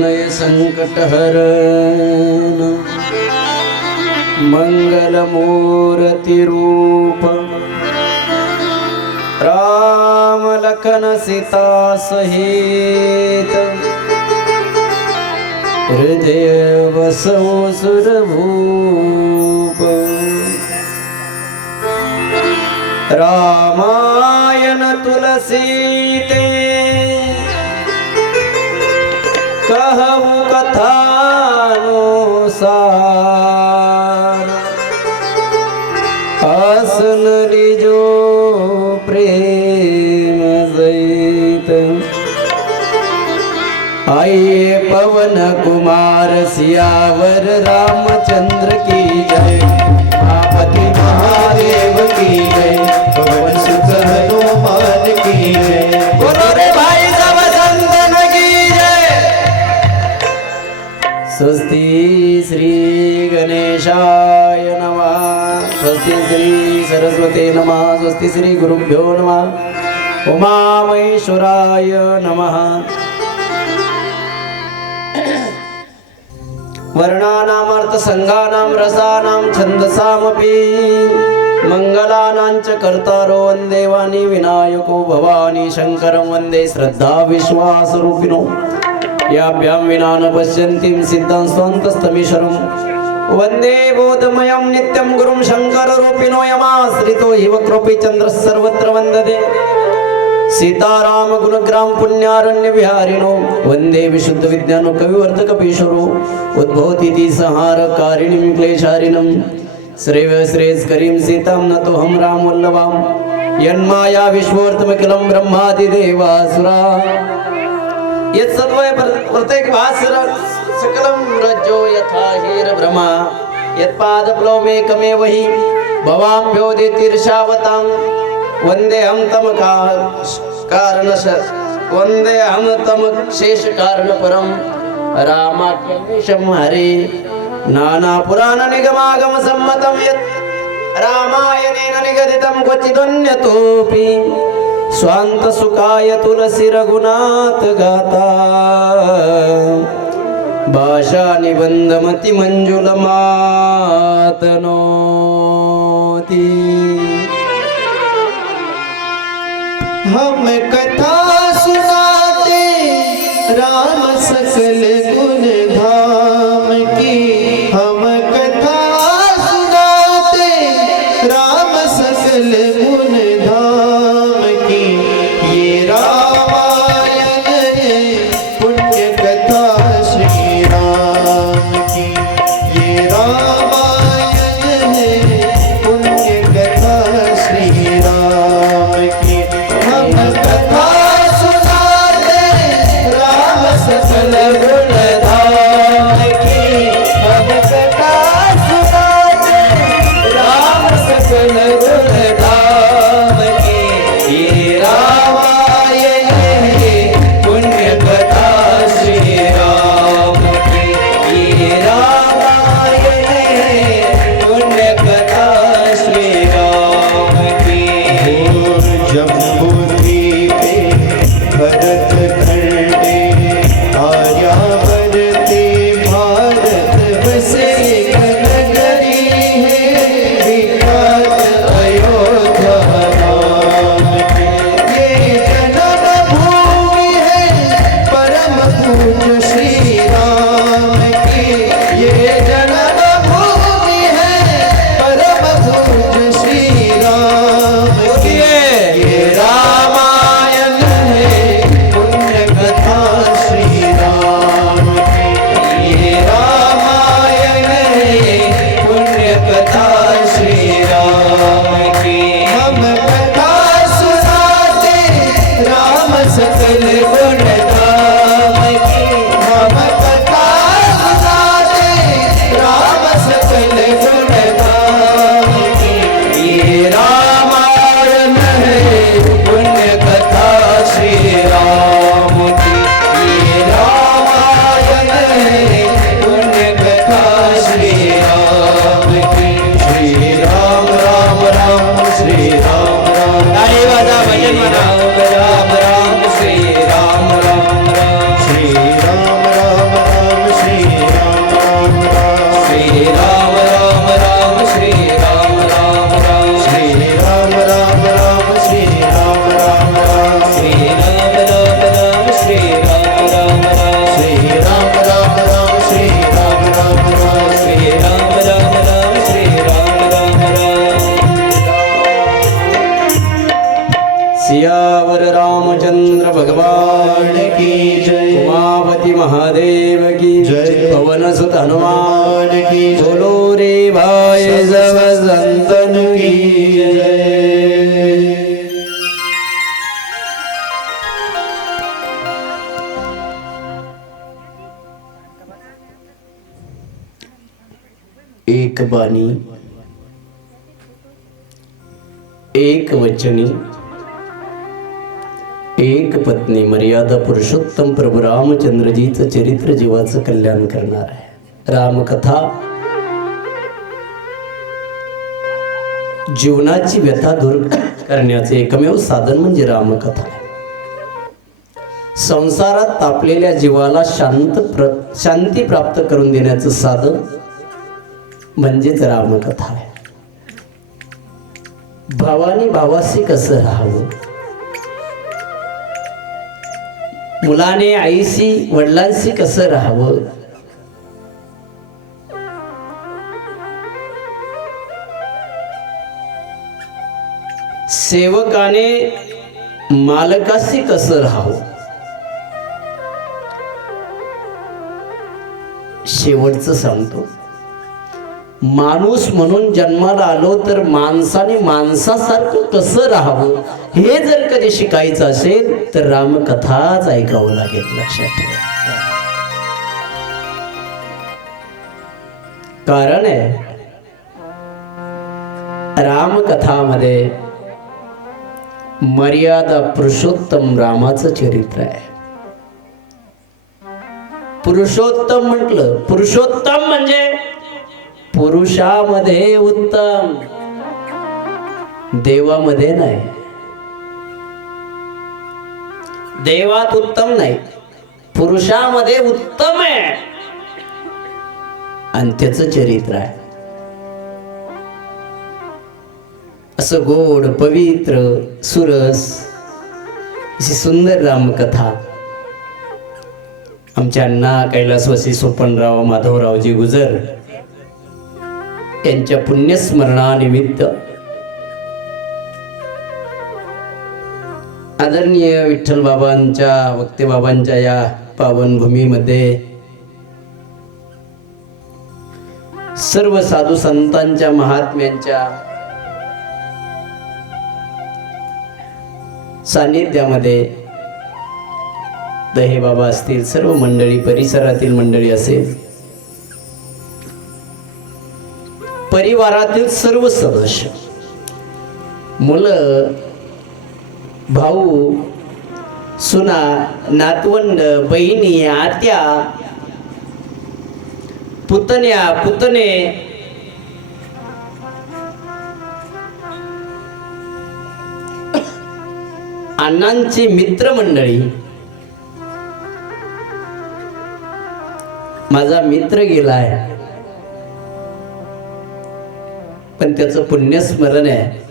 नय संकटहरण मंगलमूर्ति रूप राम लखन सीता सहित हृदय बसो सुरभूप रामायण तुलसी कहु कथानुसार आसन लीजो प्रेम सहित आइए पवन कुमार सियावर रामचंद्र की जय आपति महादेव की जय पवन सुत हनुमान की जय बोलो रे भाई सब संतन की जय। स्वस्ति श्री गणेशाय नमः स्वस्ति श्री सरस्वती नमः स्वस्ति श्री गुरुभ्यो नमः उमा महेश्वराय नमः। वर्णानामर्थ संघानां रसानां छन्दसामपि मंगलानां च कर्तारो वन्दे वाणी विनायको भवानी शंकरं वन्दे श्रद्धा विश्वासरूपिणो याभ्यां विना न पश्यन्तीं सिद्धं स्वान्तस्तमीश्वरं वन्दे बोधमयं नित्यं गुरुं शङ्कररूपिणो यमाश्रितो हि वक्रोऽपि चन्द्रः सर्वत्र वन्दते सीताराम गुणग्राम पुण्यारण्य विहारिणो वन्दे विशुद्ध विज्ञानो कविवर्धक पीशरो उद्भवतीति संहार कारिणीं क्लेशारिणं श्रेयस्करीं सीतां नतो हम राम वल्लभां यन्माया विश्वोर्तमखिलं ब्रह्मादिदेवासुरा यत्सद्वय प्रत्येक भास्कर सकलं रज्जो यथा हीरभ्रमा यत्पादप्लवमेकमेव हि भवाम्भ्योदितीर्षावतां वंदे हम तम शेष कारण परम रामाख्यमीशं हरे नाना पुराण निगमागम सम्मतं यत् रामायणेन निगदितं क्वचिदन्यतोऽपि स्वान्त सुखाय तुलसी रघुनाथ गाथा भाषा निबंधमति मंजुलमातनोति। हम कथा सुनाते राम सकल गुण धाम की हम कथा सुनाते राम सकल गुण धाम की ये रामायण है पुण्य कथा श्री राम की ये रामायण है पुण्य कथा श्री राम की हम कथा सुनाते राम सकल गुण धाम की हम कथा सुनाते राम सकल गुण धाम की ये रामायण है पुण्य कथा श्री राम की ये रामायण है पुण्य कथा श्री राम की। जम्बूद्वीपे भरत खंडे आर्यावर्त महादेव की जय। पवन सुत हनुमान की जय। बोलो रे भाई सब संतन की जय। एक बानी एक वचनी एक पत्नी मर्यादा पुरुषोत्तम प्रभू रामचंद्रजीचं चरित्र जीवाचं कल्याण करणार आहे. रामकथा जीवनाची व्यथा दूर करण्याचे एकमेव साधन म्हणजे रामकथा आहे. संसारात तापलेल्या जीवाला शांती प्राप्त करून देण्याचं साधन म्हणजेच रामकथा आहे. भावानी भावाशी कसं राहावं, मुलाने आईशी वडिलांशी कसं राहावं, सेवकाने मालकाशी कसं राहावं, शेवटचं सांगतो. माणूस म्हणून जन्माला आलो तर माणसाने माणसासारखं कसं राहावं हे जर कधी शिकायचं असेल तर रामकथाच ऐकावं लागेल. लक्षात ठेवा. कारण आहे रामकथामध्ये मर्यादा पुरुषोत्तम रामाचं चरित्र आहे. पुरुषोत्तम म्हटलं, पुरुषोत्तम म्हणजे पुरुषामध्ये उत्तम, देवामध्ये नाही. देवात उत्तम नाही, पुरुषामध्ये उत्तम आहे आणि त्याचं चरित्र आहे. असं गोड पवित्र सुरस अशी सुंदर रामकथा आमच्या अण्णा कैलासवासी सोपनराव माधवरावजी गुजर यांच्या पुण्यस्मरणानिमित्त आदरणीय विठ्ठल बाबांच्या वक्ते बाबांच्या या पावनभूमीमध्ये सर्व साधू संतांच्या महात्म्यांच्या सानिध्यामध्ये दहे बाबा असतील, सर्व मंडळी, परिसरातील मंडळी असेल, परिवारातील सर्व सदस्य, मुलं, भाऊ, सुना, नातवंड, बहिणी, आत्या, पुतण्या, पुतणे, अण्णांची मित्रमंडळी. माझा मित्र गेलाय पण त्याचं पुण्यस्मरण आहे.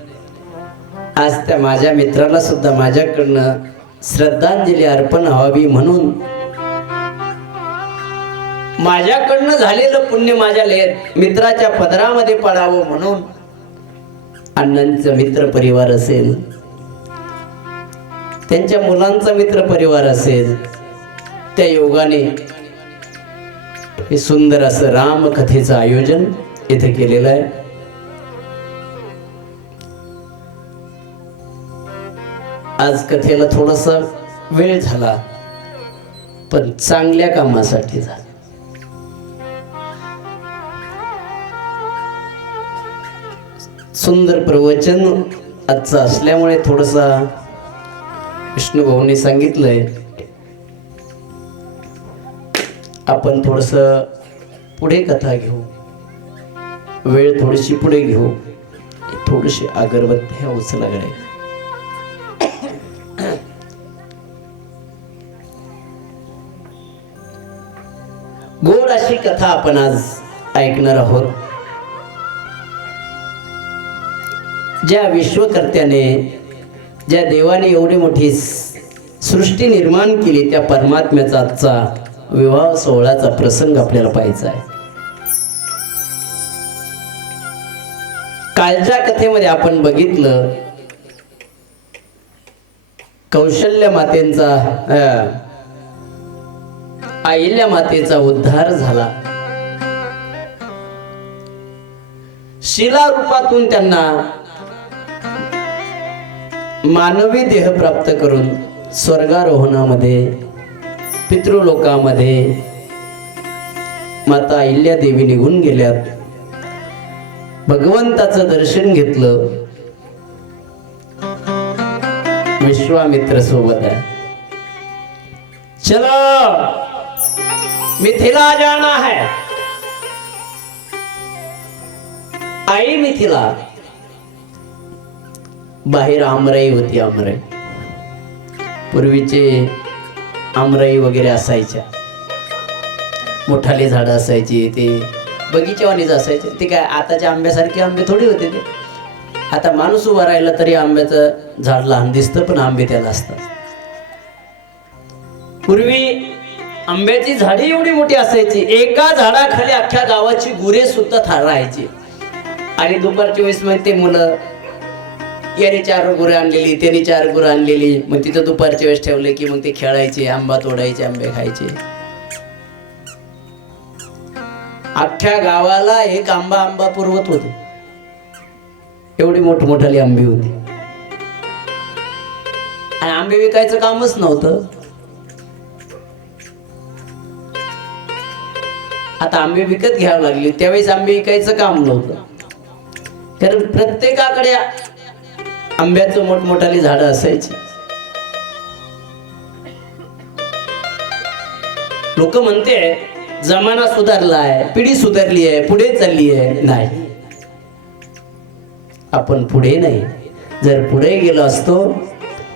आज त्या माझ्या मित्राला सुद्धा माझ्याकडनं श्रद्धांजली अर्पण व्हावी म्हणून माझ्याकडनं झालेलं पुण्य माझ्या मित्राच्या पदरामध्ये पडावं म्हणून अण्णांचा मित्र परिवार असेल, त्यांच्या मुलांचा मित्र परिवार असेल, त्या योगाने हे सुंदर असं रामकथेचं आयोजन इथे केलेलं आहे. आज कथेला थोडासा वेळ झाला पण चांगल्या कामासाठी झाला. सुंदर प्रवचन आजचं असल्यामुळे थोडसा विष्णू भाऊंनी सांगितलंय आपण थोडस पुढे कथा घेऊ, वेळ थोडीशी पुढे घेऊ. थोडीशी अगरबत्त्या उचला गडे. गोड अशी कथा आपण आज ऐकणार आहोत. ज्या विश्वकर्त्याने, ज्या देवाने एवढी मोठी सृष्टी निर्माण केली त्या परमात्म्याचा आजचा विवाह सोहळ्याचा प्रसंग आपल्याला पाहायचा आहे. कालच्या कथेमध्ये आपण बघितलं कौशल्य मातेंचा अहिल्या मातेचा उद्धार झाला. शिला रूपातून त्यांना मानवी देह प्राप्त करून स्वर्गारोहणामध्ये पितृलोकामध्ये माता अहिल्या देवी निघून गेल्यात. भगवंताचं दर्शन घेतलं. विश्वामित्र सोबत आहे. चलो मिथिला जाना है. आई मिथिला. बाहेर आमराई होती. आमराई पूर्वीचे आमराई वगैरे असायच्या. मोठाले झाडं असायची. ते बगीच्यावानीच असायचे. ते काय आताच्या आंब्यासारखे आंबे थोडी होते ते. आता माणूस उभा राहिला तरी आंब्याचं झाड लहान दिसतं पण आंबे त्याला असतात. पूर्वी आंब्याची झाडी एवढी मोठी असायची. एका झाडाखाली अख्ख्या गावाची गुरे सुद्धा राहायची. आणि दुपारच्या वेळेस मग ते मुलं याने 4 गुरं आणलेली त्याने 4 गुरं आणलेली मग तिथं दुपारच्या वेळेस ठेवले की मग ते खेळायचे. आंबा तोडायचे आंबे खायचे. अख्ख्या गावाला एक आंबा पुरवत होते. एवढी मोठमोठाली आंबे होती. आणि आंबे विकायचं कामच नव्हतं. आता आंबे विकत घ्यावं लागले. त्यावेळेस आंबे विकायचं काम नव्हतं. कारण प्रत्येकाकडे आंब्याचं मोठमोठाली झाडं असायची. लोक म्हणते जमाना सुधारला आहे, पिढी सुधारली आहे, पुढे चालली आहे. नाही, आपण पुढे नाही. जर पुढे गेलो असतो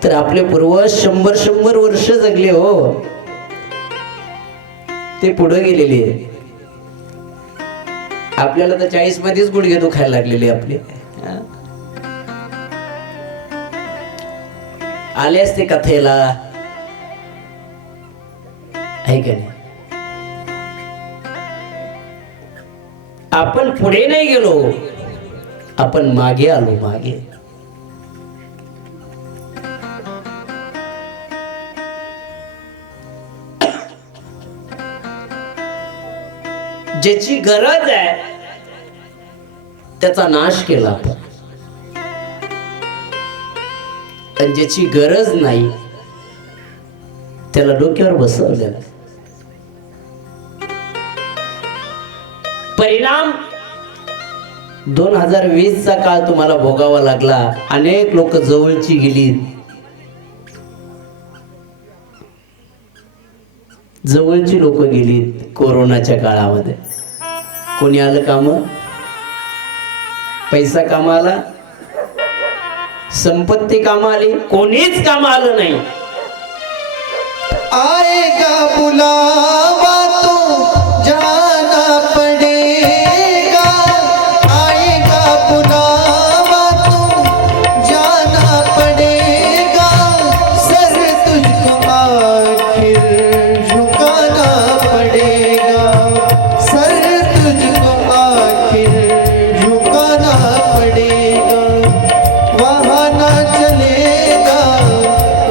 तर आपले पूर्वज 100 वर्ष जगले. हो, ते पुढे गेलेले. आपल्याला तर 40 मध्येच गुडघे दुखायला लागलेले आपले. आले असते कथेला, आहे का नाही? आपण पुढे नाही गेलो, आपण मागे आलो. मागे ज्याची गरज आहे त्याचा नाश केला आपण. आणि ज्याची गरज नाही त्याला डोक्यावर बसवलेला. परिणाम 2020 चा काळ तुम्हाला भोगावा लागला. अनेक लोक जवळची गेली. जवळची लोक गेलीत कोरोनाच्या काळामध्ये. कोणी आलं काम? पैसा काम आला, संपत्ती काम आली, कोणीच काम आलं नाही. आएगा बुलावा तो जाना पड़ेगा. आएगा बुलावा तो जाना पड़ेगा. सर तुझको आखिर झुकाना पड़ेगा. सर तुझको आखिर झुकाना पड़ेगा. वहाँ ना चलेगा,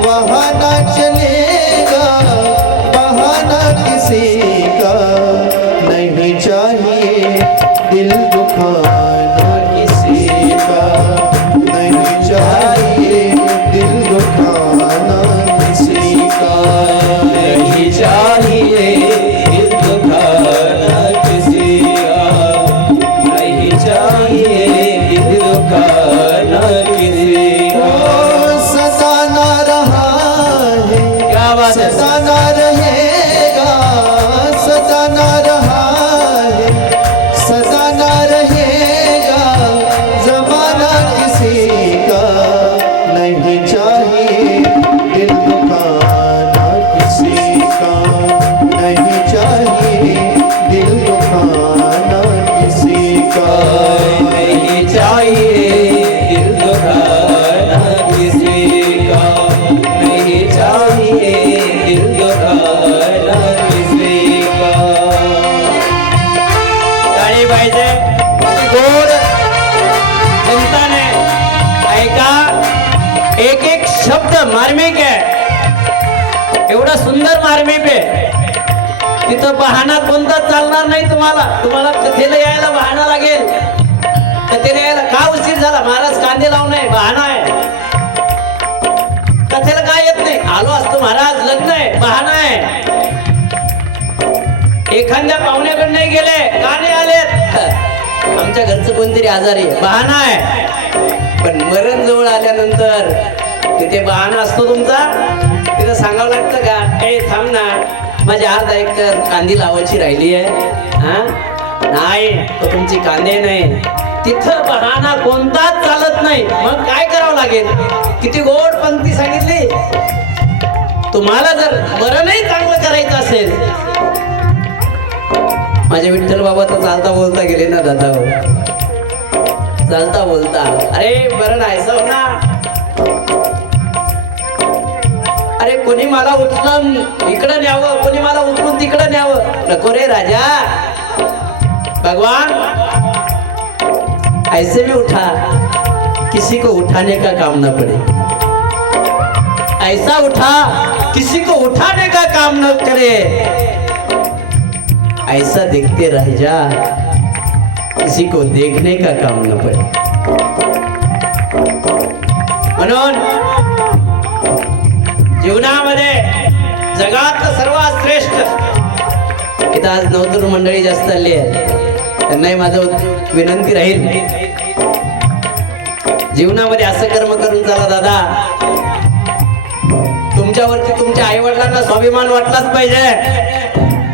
वहाँ ना चलेगा. बहाना किसी का नहीं चाहिए. दिल दुखाना किसी का नहीं चाहिए. दिल दुखाना किसी का नहीं चाहिए. दिल दुखाना किसी का नहीं चाहिए. दिल दुखाना किसी का. सताना रहा है, क्या बात है? सताना रहेगा. सताना रहा है, सताना रहेगा. जमाना किसी का नहीं चाहिए. दिल दुखाना किसी का नहीं चाहिए. दिल दुखाना किसी का नहीं चाहिए. दिल दुखाना किसी का नहीं चाहिए. दिल दुखाना किसी का. गाडी पाहिजे गोड जनताने ऐका. एक एक शब्द मार्मिक आहे. एवढा सुंदर मार्मिक आहे. तिथं बहाणा कोणता चालणार नाही तुम्हाला कथेला यायला बहाणा लागेल. कथेला यायला का उशीर झाला? महाराज कांदे लावून आहे, बहाणा आहे. कथेला काय येत नाही? आलो असतो महाराज, लग्न आहे, बहाणा आहे. एखाद्या पाहुण्याकडे नाही गेले, का नाही आलेत? आमच्या घरचं कोणतरी आजारी आहे, बहाणा आहे. पण मरण जवळ आल्यानंतर तिथे बहाणा असतो तुमचा. तिथं सांगावं लागतं का, ए थांब ना, माझी अर्धा एकर कांदी लावायची राहिली आहे. हा नाही, तो तुमची कांदे नाही. तिथं बहाणा कोणताच चालत नाही. मग काय करावं लागेल? किती गोड पंक्ती सांगितली. तुम्हाला जर मरणही चांगलं करायचं असेल, माझे विठ्ठल बाबा तर चालता बोलता गेले ना दादा, चालता बोलता, अरे बरं नाही सव ना, अरे कोणी मला उचलून इकडं न्यावं, कोणी मला उचलून तिकडं न्यावं. नको रे राजा, भगवान ऐसे भी उठा किसी को उठाने का काम न पड़े, ऐसा उठा किसी को उठाने का काम न करे, ऐसा देखते रह जा किसी को देखने का काम न पड़े. म्हणून जीवनामध्ये जगात सर्वात श्रेष्ठ, इथं आज नवतरुण मंडळी जास्त आली आहे, त्यांनाही माझं विनंती राहील, जीवनामध्ये असं कर्म करून चला दादा. तुमच्यावरती तुमच्या आई वडिलांना स्वाभिमान वाटलाच पाहिजे,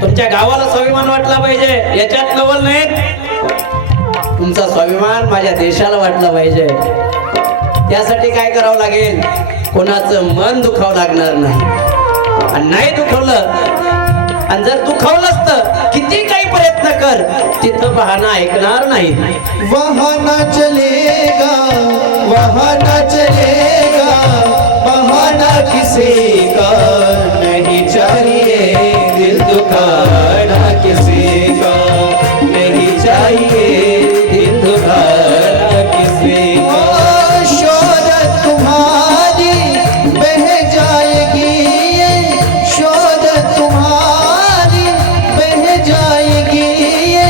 तुमच्या गावाला स्वाभिमान वाटला पाहिजे. याच्यात नवल नाही, तुमचा स्वाभिमान माझ्या देशाला वाटला पाहिजे. त्यासाठी काय करावं लागेल? कोणाचं मन दुखावं लागणार नाही. आणि नाही दुखवलं, आणि जर दुखावलंच तर किती काही प्रयत्न कर, तिथं बहाणा ऐकणार नाही. बहाना चलेगा, बहाना चलेगा, बहाना किसी का नहीं चाहिए, दिल दुखाना किसी का नहीं चाहिए, दिल दुखाना किसी का. शोहरत तुम्हारी बह जाएगी, ये शोहरत तुम्हारी बह जाएगी, ये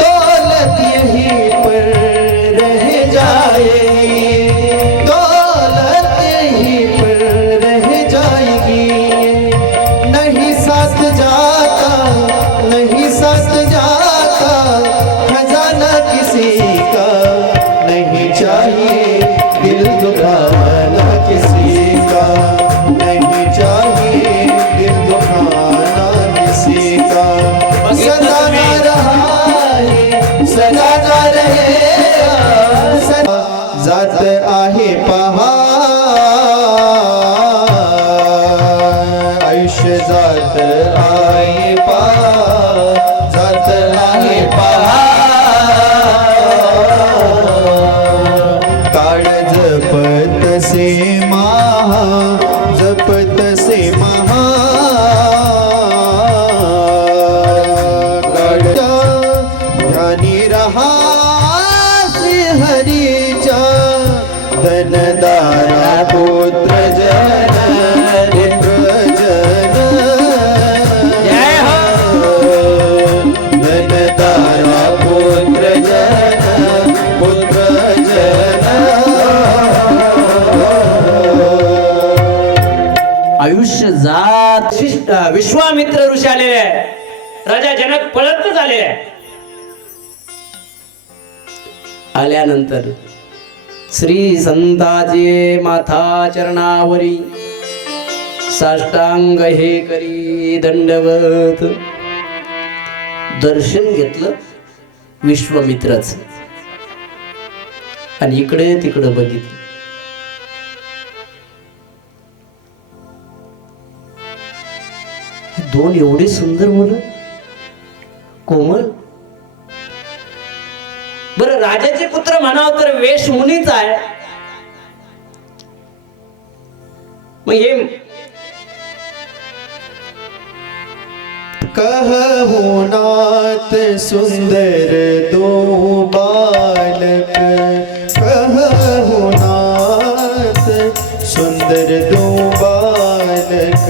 दौलत यहीं पर रह जाएगी, दौलत यहीं पर रह जाएगी. नहीं साथ जाता, नहीं साथ जाता, खजाना किसी का नहीं चाहिए, दिल दुखाना किसी का नहीं चाहिए, दिल दुखाना किसी का. सदा ना रहा है, सदा ना रहेगा, सदा जात आहे पहा, आयुष्य जात आहे पहा, जात आहे पहा. काळ जपत से महा, जपत से महा. काळच्या ध्यानी रहा श्री हरीच्या, धनदारा पुत्र जन, पुत्र जन. जय हो. धनदारा पुत्र जन, पुत्र जन. आयुष्य जात विश्वामित्र ऋषी आलेले आहे, राजा जनक पळत आले. आल्यानंतर श्री संताचे माथा चरणावरी साष्टांग हे करी दंडवत. दर्शन घेतलं विश्वामित्राच, आणि इकडे तिकडे बघितलं. दोन एवढी सुंदर मुलं, कोमल. बरं, राजाचे पुत्र म्हणावं तर वेश मुनीच आहे. मग हे कहूँ नाथ सुंदर दो बालक, कहूँ नाथ सुंदर दो बालक.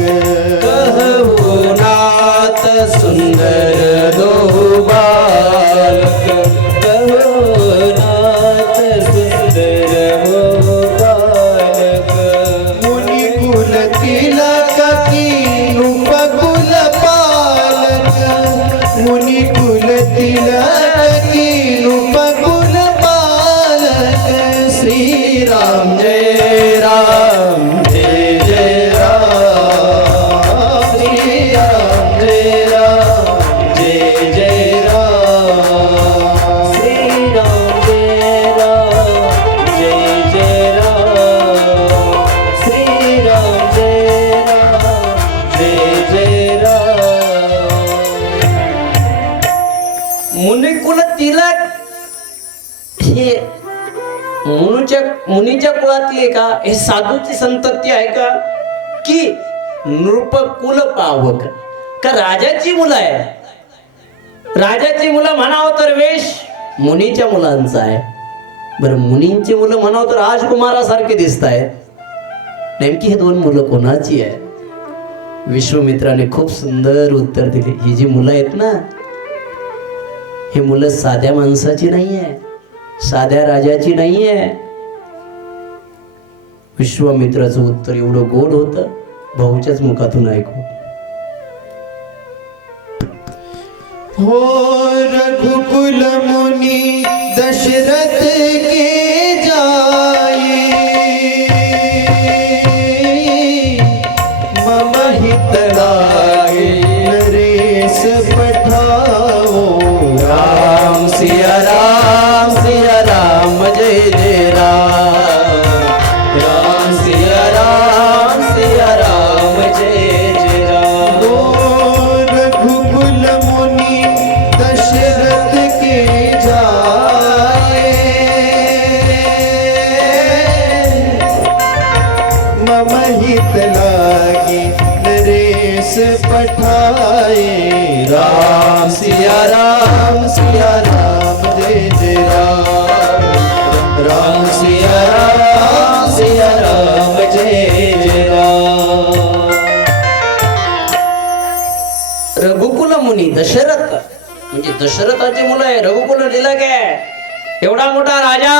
कहू नाथ सुंदर मुनी कुल तिलकी नुपकुल पालक श्रीराम जय राम जय जय राम श्रीराम जय राम जय जय राम श्रीराम जय राम जय जय राम श्रीराम जय राम जय जय राम. मुनिकुल तिलक हे मुनीच्या कुळातली आहे का? हे साधूची संतती आहे का? की नृपकुल पावक का राजाची मुलं आहे? राजाची मुलं म्हणावं तर वेश मुनीच्या मुलांचा आहे. बरं, मुनींची मुलं म्हणावं तर राजकुमारासारखे दिसत आहेत. नेमकी हे दोन मुलं कोणाची आहे? विश्वामित्राने खूप सुंदर उत्तर दिले. ही जी मुलं आहेत ना, ही मुलं साध्या माणसाची नाही आहे, साध्या राजाची नाही आहे. विश्वामित्राचं उत्तर एवढं गोड होतं, भाऊच्याच मुखातून ऐकू. हो रघुकुल मुनि दशरथ के जाए मम हित लागे नरेश पठाओ राम सिया राम जय जय राम. राम सिया राम जय जय राम. ओ रघुकुल मुनि दशरथ के जाए मम हित लागे नरेश पठाए राम सिया राम जय जय राम. राम सिया राम जय जय राम. रघुकुल मुनी दशरथ म्हणजे दशरथाची मुलं आहे. रघुकुल दिलं काय? एवढा मोठा राजा,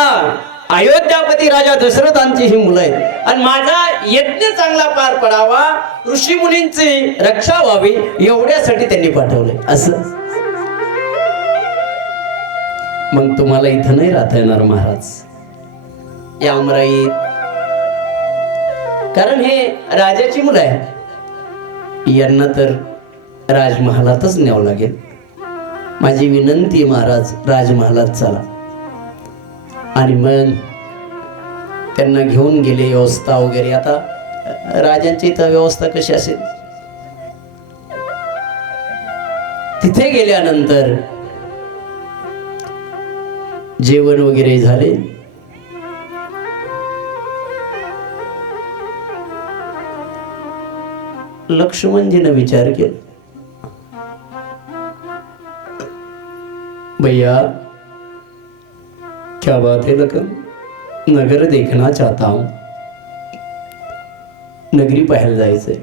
अयोध्यापती राजा दशरथांची ही मुलं आहेत. आणि माझा यज्ञ चांगला पार पडावा, ऋषी मुनींची रक्षा व्हावी, एवढ्यासाठी त्यांनी पाठवले. असं मग तुम्हाला इथं नाही राहता येणार महाराज, या अमराईत. कारण हे राजाची मुलं आहे. यांना तर राजमहालातच न्यावं लागेल. माझी विनंती महाराज, राजमहालात चला. आणि मग त्यांना घेऊन गेले. व्यवस्था वगैरे, आता राजांची इथं व्यवस्था कशी असेल? तिथे गेल्यानंतर जेवण वगैरे झाले. लक्ष्मणजीने विचार केला, भैया क्या बात है लखन, नगर देखना चाहता हूं. नगरी पाहायला जायचंय.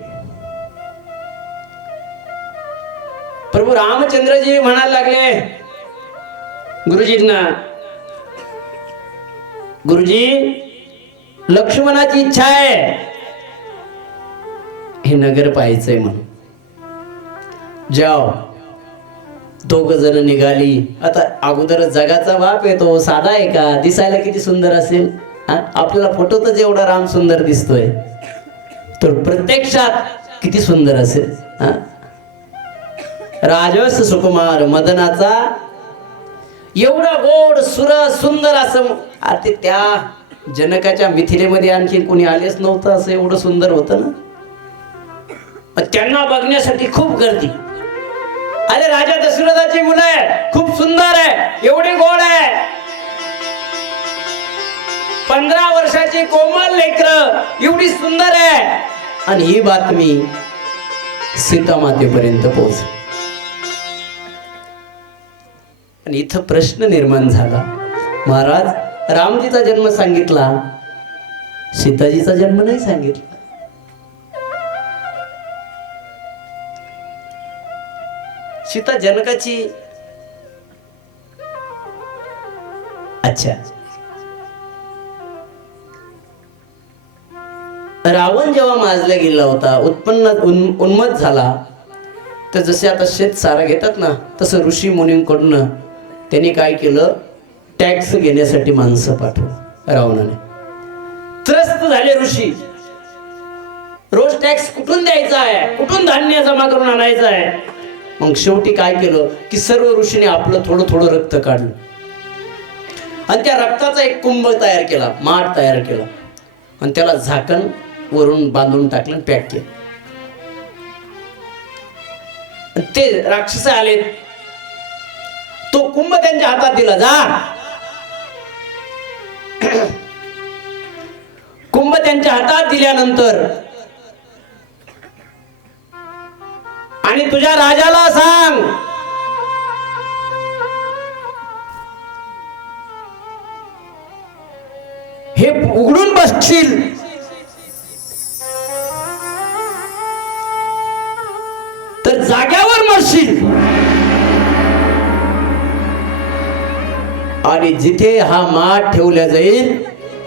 प्रभू रामचंद्रजी म्हणायला लागले गुरुजींना, गुरुजी लक्ष्मणाची इच्छा आहे हे नगर पाहायचंय म्हणून. जाओ. दोघ जण निघाली. आता अगोदर जगाचा बाप आहे, तो साधा आहे का? दिसायला किती सुंदर असेल. आपल्याला फोटोतच एवढा राम सुंदर दिसतोय, तर प्रत्यक्षात किती सुंदर असेल. राजस सुकुमार मदनाचा एवढा गोड सुर सुंदर असं. आता त्या जनकाच्या मिथिलेमध्ये आणखी कोणी आलेच नव्हतं, असं एवढं सुंदर होतं ना. त्यांना बघण्यासाठी खूप गर्दी. अरे राजा दशरथाची मुलं आहे, खूप सुंदर आहे, एवढी गोड आहे. 15 वर्षाची कोमल लेकरं, एवढी सुंदर आहे. आणि ही बातमी सीता मातेपर्यंत पोहोचली. आणि इथं प्रश्न निर्माण झाला, महाराज रामजीचा जन्म सांगितला, सीताजीचा जन्म नाही सांगितला. सीता जनकाची. अच्छा, रावण जेव्हा माजला गेला होता, उन्मत्त झाला, तर जसे आता शेत सारा घेतात ना, तसं ऋषी मुनींकडून त्यांनी काय केलं, टॅक्स घेण्यासाठी माणसं पाठवलं रावणाने. त्रस्त झाले ऋषी, रोज टॅक्स कुठून द्यायचा आहे, कुठून धान्य जमा करून आणायचं आहे. मग शेवटी काय केलं की सर्व ऋषीने आपलं थोडं थोडं रक्त काढलं आणि त्या रक्ताचा एक कुंभ तयार केला, माठ तयार केला आणि त्याला झाकण वरून बांधून टाकलं, पॅक केलं. ते राक्षस आले, तो कुंभ त्यांच्या हातात दिला, जा. कुंभ त्यांच्या हातात दिल्यानंतर आणि तुझ्या राजाला सांग हे उघडून बसशील तर जाग्यावर मरशील आणि जिथे हा माठ ठेवला जाईल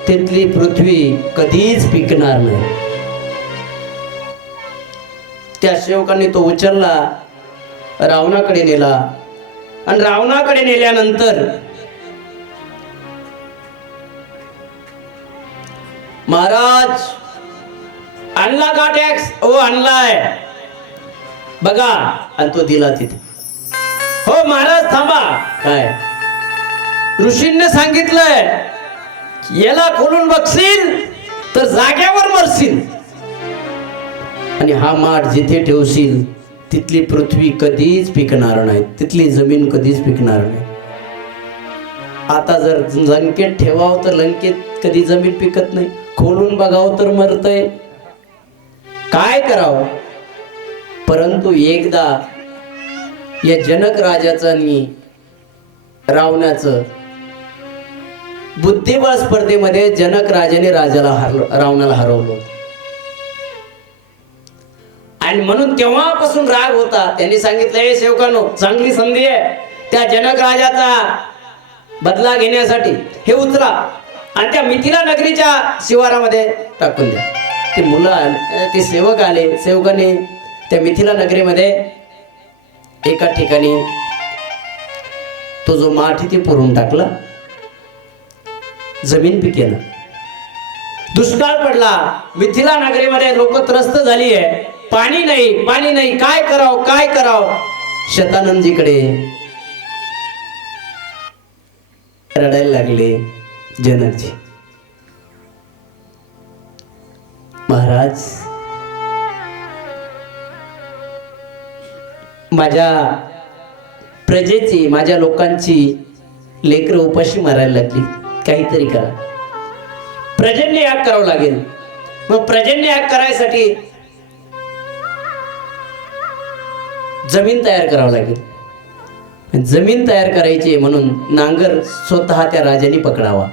तिथली पृथ्वी कधीच पिकणार नाही. त्या सेवकांनी तो उचलला, रावणाकडे नेला आणि रावणाकडे नेल्यानंतर महाराज आणला का टॅक्स? हो आणलाय बघा. आणि तो दिला तिथे. हो महाराज थांबा. काय? ऋषींनी सांगितलंय याला खोलून बघशील तर जाग्यावर मरशील आणि हा माठ जिथे ठेवशील तिथली पृथ्वी कधीच पिकणार नाही, तिथली जमीन कधीच पिकणार नाही. आता जर लंकेत ठेवावं तर लंकेत कधी जमीन पिकत नाही, खोलून बघावं तर मरतय. काय करावं? परंतु एकदा या जनक राजाचं आणि रावणाचं बुद्धिबळ स्पर्धेमध्ये जनक राजाने रावणाला हरवलं आणि म्हणून तेव्हापासून राग होता. त्यांनी सांगितलं, हे सेवकानो, चांगली संधी आहे त्या जनक राजाचा बदला घेण्यासाठी. हे उचला आणि त्या मिथिला नगरीच्या शिवारामध्ये टाकून द्या. ते मुलं आले, ते सेवक आले. सेवकाने त्या मिथिला नगरीमध्ये एका ठिकाणी तो जो माठ ते पुरून टाकला. जमीन पिकेना, दुष्काळ पडला. मिथिला नगरीमध्ये लोक त्रस्त झाली आहे, पाणी नाही, पाणी नाही. काय करावं, काय करावं? शतानंदजीकडे रडायला लागले जनकजी. महाराज, माझ्या प्रजेची, माझ्या लोकांची लेकरं उपाशी मारायला लागली, काहीतरी करा. प्रजन्य याग करावं लागेल. मग प्रजन्य याग करायसाठी जमीन तयार करावं लागेल. जमीन तयार करायची म्हणून नांगर स्वतः त्या राजाने पकडावा.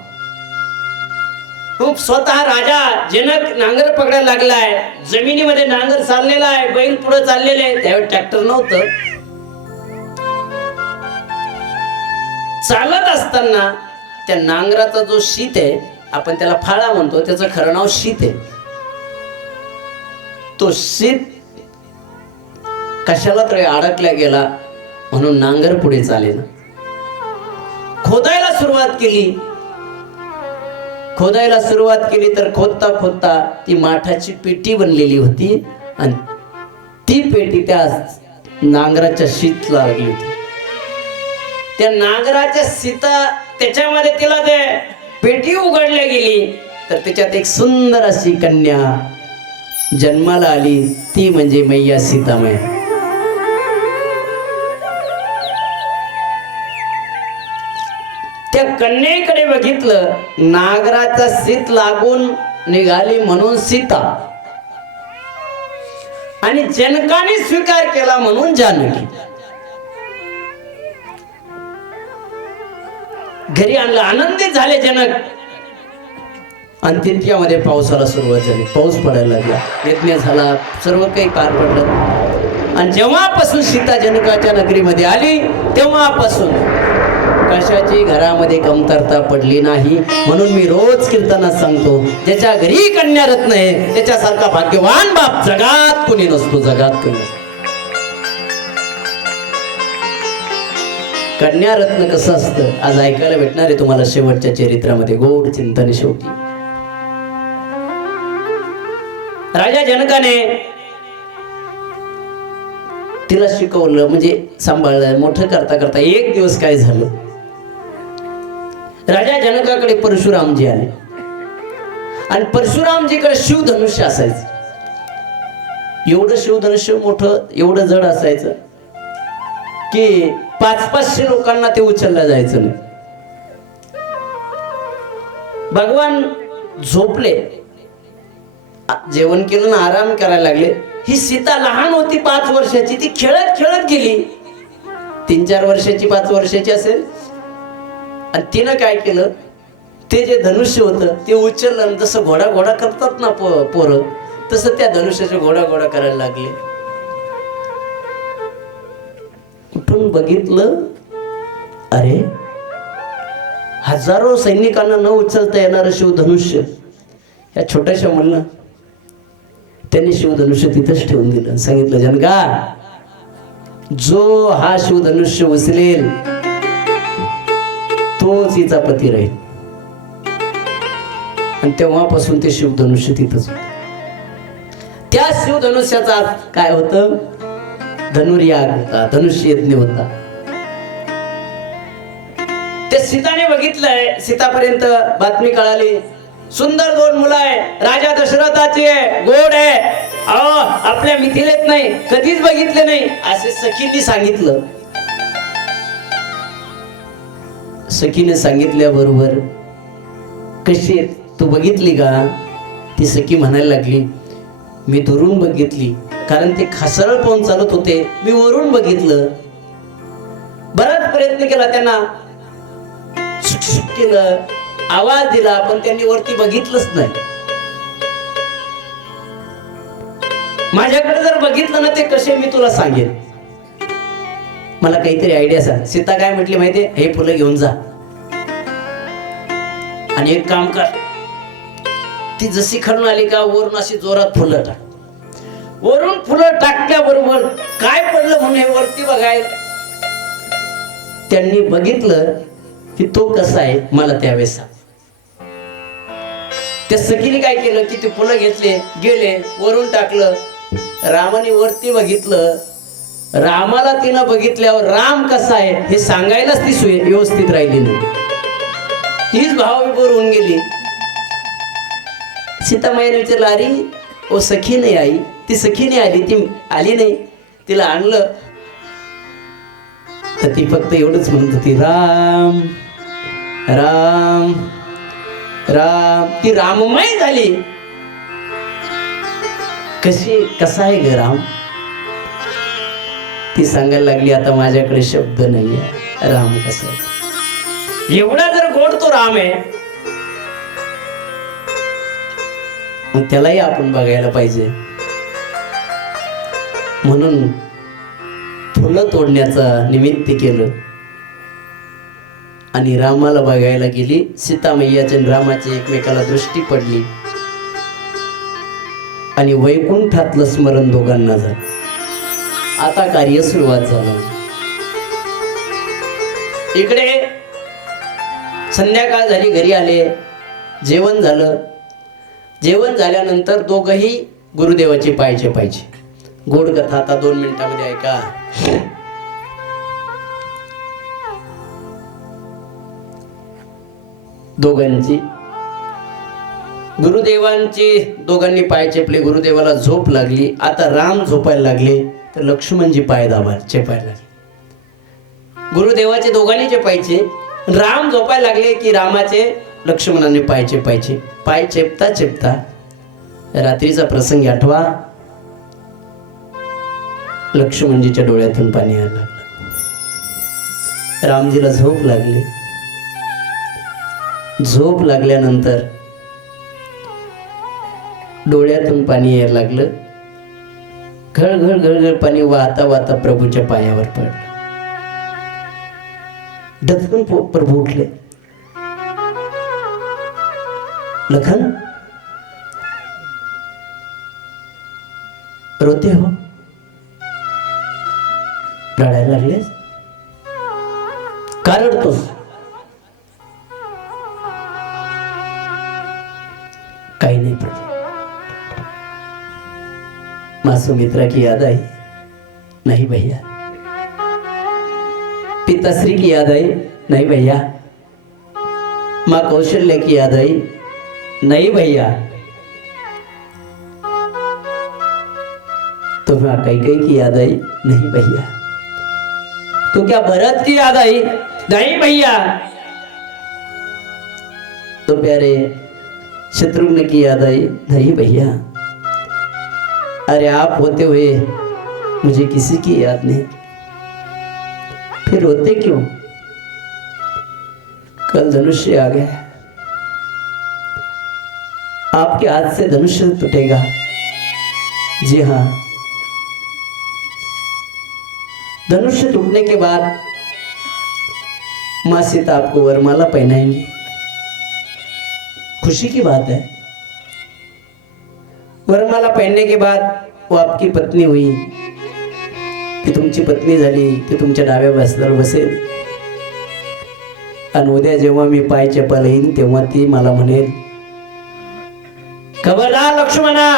खूप स्वतः राजा जनक नांगर पकडायला लागलाय. जमिनीमध्ये नांगर चाललेला आहे, बैल पुढे चाललेले आहे. त्यावेळी ट्रॅक्टर नव्हतं. चालत असताना त्या नांगराचा जो शीत आहे, आपण त्याला फाळा म्हणतो, त्याचं खरं नाव शीत आहे. तो शीत कशाला तरी अडकला गेला म्हणून नांगर पुढे चालेना. खोदायला सुरुवात केली. खोदायला सुरुवात केली तर खोदता खोदता ती माठाची पेटी बनलेली होती आणि ती पेटी त्या नांगराच्या शीत लागली होती. त्या नांगराच्या सीता त्याच्यामध्ये तिला ते पेटी उघडल्या गेली तर त्याच्यात एक सुंदर अशी कन्या जन्माला आली. ती म्हणजे मैया सीतामाई. त्या कन्येकडे बघितलं, नागराचा सीत लागून निघाली म्हणून सीता आणि जनकाने स्वीकार केला म्हणून जानकी. घरी आणलं, आनंदित झाले जनक. आणि तितक्यामध्ये पावसाला सुरुवात झाली. पाऊस पडायला लागला, यज्ञ झाला, सर्व काही पार पडलं. आणि जेव्हापासून सीता जनकाच्या नगरीमध्ये आली तेव्हापासून कशाची घरामध्ये कमतरता पडली नाही. म्हणून मी रोज कीर्तनात सांगतो, ज्याच्या घरी कन्या रत्न आहे त्याच्यासारखा भाग्यवान बाप जगात कोणी नसतो, जगात कोणी नसतो. कन्यारत्न कसं असतं आज ऐकायला भेटणार आहे तुम्हाला शेवटच्या चरित्रामध्ये. गोड चिंतन शेवटी राजा जनकाने तिला शिकवलं, म्हणजे सांभाळलं, मोठं करता करता एक दिवस काय झालं, राजा जनकाकडे परशुरामजी आले आणि परशुरामजीकडे शिवधनुष्य असायचं. एवढं शिवधनुष्य मोठं, एवढं जड असायचं की 500-500 लोकांना ते उचललं जायचं नाही. भगवान झोपले, जेवण केलं ना आराम करायला लागले. ही सीता लहान होती 5 वर्षाची, ती खेळत खेळत गेली. 3-4 वर्षाची 5 वर्षाची असेल. आणि तिनं काय केलं, ते जे धनुष्य होतं ते उचललं आणि जसं घोडा घोडा करतात ना पोरं, तसं त्या धनुष्याचे घोडा घोडा करायला लागले. कुठून बघितलं, अरे हजारो सैनिकांना न उचलता येणारं शिवधनुष्य या छोट्याशा मुलांना त्यांनी शिवधनुष्य तिथंच ठेवून दिलं. सांगितलं, जनका, जो हा शिवधनुष्य उचलेल तोच हिचा पती राहील. आणि तेव्हापासून ते शिवधनुष्य तिथंच होतं. त्या शिवधनुष्याचा काय होतं, धनुर्याग होता, धनुष्य यज्ञ होता. ते सीताने बघितलंय. सीतापर्यंत बातमी कळाली, सुंदर 2 मुलं आहे, राजा दशरथाची आहे, गोड आहे, आपल्या मिथिलेत नाही, कधीच बघितले नाही असे सखींनी सांगितलं. सखीने सांगितल्याबरोबर, कशी तू बघितली का, ती सखी म्हणायला लागली, मी दुरून बघितली, कारण ते खासरळ पाहून चालत होते, मी वरून बघितलं. बराच प्रयत्न केला त्यांना, केलं, आवाज दिला, पण त्यांनी वरती बघितलंच नाही. माझ्याकडे जर बघितलं ना ते कसे, मी तुला सांगेन, मला काहीतरी आयडिया सांग. सीता काय म्हटली माहितीये, हे फुलं घेऊन जा आणि एक काम कर, ती जशी खणून आली का वरून अशी जोरात फुलं टाक. वरून फुलं टाकल्याबरोबर काय पडलं म्हणून हे वरती बघायला त्यांनी बघितलं की तो कसा आहे, मला त्यावेळेस सांग. त्या सखीने काय केलं की ते फुलं घेतले, गेले, वरून टाकलं. रामाने वरती बघितलं. रामाला तिनं बघितल्यावर राम कसा आहे हे सांगायलाच ती व्यवस्थित राहिली नाही. तीच भावविभोर होऊन गेली. सीतामाईने विचारलं, अरे ओ सखी नाही आई, ती सखी नाही आली, ती आली नाही, तिला आणलं तर ती फक्त एवढंच म्हणत होती, राम राम राम. ती राममय झाली. कसा आहे ग राम, ती सांगायला लागली, आता माझ्याकडे शब्द नाहीये, राम कसा आहे. एवढा जर गोड तो राम आहे, मग त्यालाही आपण बघायला पाहिजे. म्हणून फुलं तोडण्याचा निमित्त केलं आणि रामाला बघायला गेली. सीता मैयाच्या रामाची एकमेकाला दृष्टी पडली आणि वैकुंठातलं स्मरण दोघांना झालं. आता कार्य सुरुवात झालं. इकडे संध्याकाळ झाली, घरी आले, जेवण झालं. जेवण झाल्यानंतर दोघही गुरुदेवाची पायचे पाहिजे. गोड कथा आता 2 मिनिटांमध्ये ऐका. दोघांची गुरुदेवांची दोघांनी पाय चेपले. गुरुदेवाला झोप लागली. आता राम झोपायला लागले तर लक्ष्मणजी पाय चेपायला लागले. गुरुदेवाचे दोघांनी चेपायचे. राम झोपायला लागले की रामाचे लक्ष्मणाने पाय चेपायचे. पाय चेपता चेपता रात्रीचा प्रसंग आठवा. लक्ष्मणजीच्या डोळ्यातून पाणी यायला लागलं. रामजीला झोप लागली. झोप लागल्यानंतर डोळ्यातून पाणी यायला लागलं. घळघळ घळघळ पाणी वाहता वाहता प्रभूच्या पायावर पडलं. डचकन प्रभू उठले. लखन, रोते हो? रडायला लागले? का रडतोस? काही नाही प्रभू, माँ सुमित्रा की याद आई। नहीं भैया। पिताश्री की याद आई? नहीं भैया। माँ कौशल्य की याद आई? नहीं भैया। तो माँ कैकेयी की याद आई? नहीं भैया। तो क्या भरत की याद आई? नहीं भैया। तो प्यारे शत्रुघ्न की याद आई? नहीं भैया। अरे आप होते हुए मुझे किसी की याद नहीं, फिर रोते क्यों? कल धनुष्य आ गया, आपके हाथ से धनुष्य टूटेगा। जी हाँ, धनुष्य टूटने के बाद मां सीता आपको वरमाला पहनाएंगी। खुशी की बात है। वरमाला पहनने के बाद वो आपकी पत्नी हुई, ती तुमची पत्नी झाली, ती तुमच्या डाव्या बसल्यावर बसेल। आणि उद्या जेव्हा मी पाय चप्पल येईन तेव्हा ती मला म्हणेल, खबरदार लक्ष्मणा,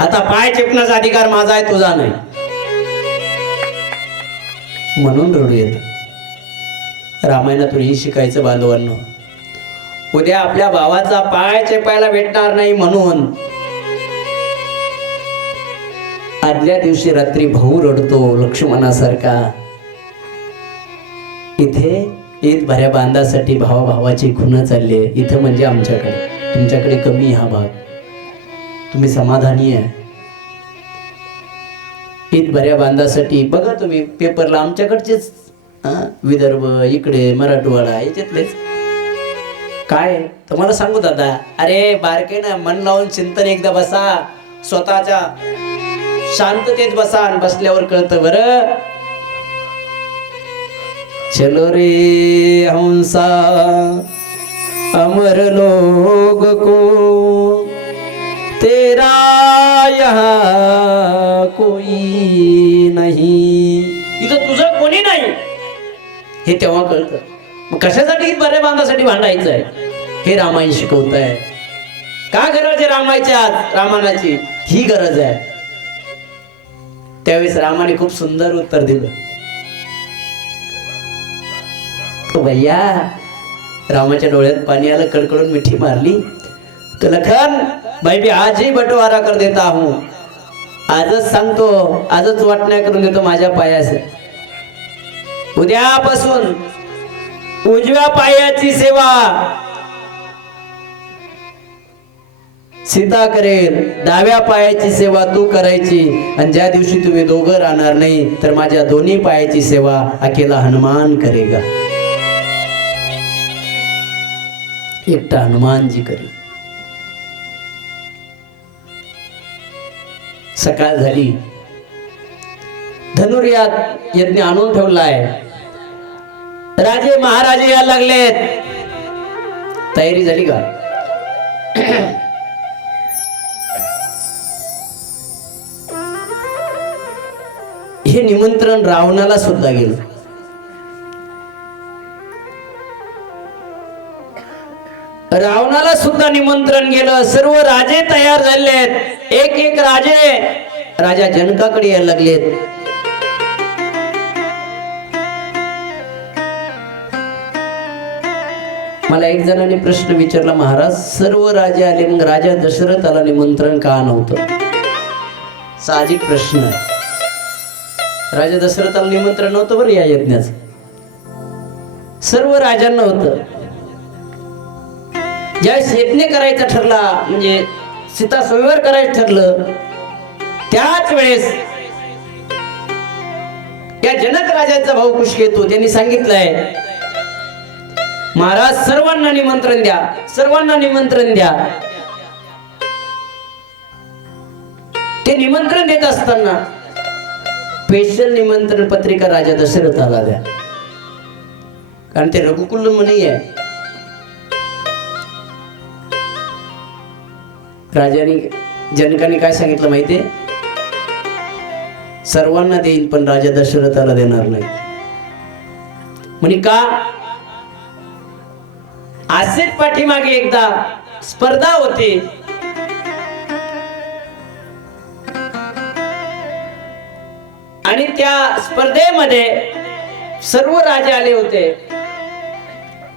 आता पाय चेपण्याचा अधिकार माझा आहे, तुझा नाही। म्हणून रडू येत। रामायणातून ही शिकायचं बांधवांनो, उद्या आपल्या भावाचा पाय चेपायला भेटणार नाही म्हणून आदल्या दिवशी रात्री भाऊ रडतो लक्ष्मणासारखा। इथे ईद भऱ्या बांधासाठी भावाभावाची खुण चालली आहे। इथं म्हणजे आमच्याकडे, तुमच्याकडे कमी हा भाग, तुम्ही समाधानी आहे। ईद भऱ्या बांधासाठी बघा तुम्ही पेपरला आमच्याकडचेच विदर्भ, इकडे मराठवाडा, याच्यातलेच काय तुम्हाला सांगू दादा। अरे बारके ना, मन लावून चिंतन एकदा बसा, स्वतःच्या शांततेत बसा, आणि बसल्यावर कळतं बरं। चलो रे हंसा अमर लोग को, तेरा यहाँ कोई नहीं। इथं तुझं कोणी नाही हे तेव्हा कळतं। मग कशासाठी बऱ्या बांधासाठी भांडायचं आहे हे रामायण शिकवत आहे। का गरज आहे रामायच्या रामायणाची? ही गरज आहे। त्यावेळेस रामाने खूप सुंदर उत्तर दिलं। तो भैया, रामाच्या डोळ्यात पाणी आलं, कडकडून मिठी मारली। तो लखन, भाई भी आज ही बंटवारा कर देता हूं, आजच सांगतो, आजच वाटण्या करून देतो माझ्या पायास। उद्यापासून उजव्या पायाची सेवा सीता करेल, डाव्या पायाची सेवा तू करायची, आणि ज्या दिवशी तुम्ही दोघं राहणार नाही तर माझ्या दोन्ही पायाची सेवा अकेला हनुमान करेगा। एकटा हनुमान जी करेल। सकाळ झाली, धनुर्यात यज्ञ आणून ठेवलाय, राजे महाराजे यायला लागलेत। तयारी झाली का? हे निमंत्रण रावणाला सुद्धा गेलं। रावणाला सुद्धा निमंत्रण गेलं। सर्व राजे तयार झालेत। एक एक राजे राजा जनकाकडे यायला लागलेत। मला एक जणांनी प्रश्न विचारला, महाराज सर्व राजे आले, मग राजा दशरथाला निमंत्रण का नव्हतं? साहजिक प्रश्न आहे। राजा दशरथाला निमंत्रण नव्हतं बरं या यज्ञाचं, सर्व राजांना होतं। ज्यावेळेस यज्ञ करायचा ठरला, म्हणजे सीता स्वयंवर करायचं ठरलं, त्याच वेळेस या जनक राजाचा भाऊ कुशकेतू त्यांनी सांगितलंय, महाराज सर्वांना निमंत्रण द्या, सर्वांना निमंत्रण द्या। ते निमंत्रण देत असताना स्पेशल निमंत्रण पत्रिका राजा दशरथाला द्या, कारण ते रघुकुल मुनी आहे। राजाने जनकाने काय सांगितलं माहितीये? सर्वांना देईन पण राजा दशरथाला देणार नाही. म्हणे का? असेच पाठीमागे एकदा स्पर्धा होती. आणि त्या स्पर्धेमध्ये सर्व राजे आले होते.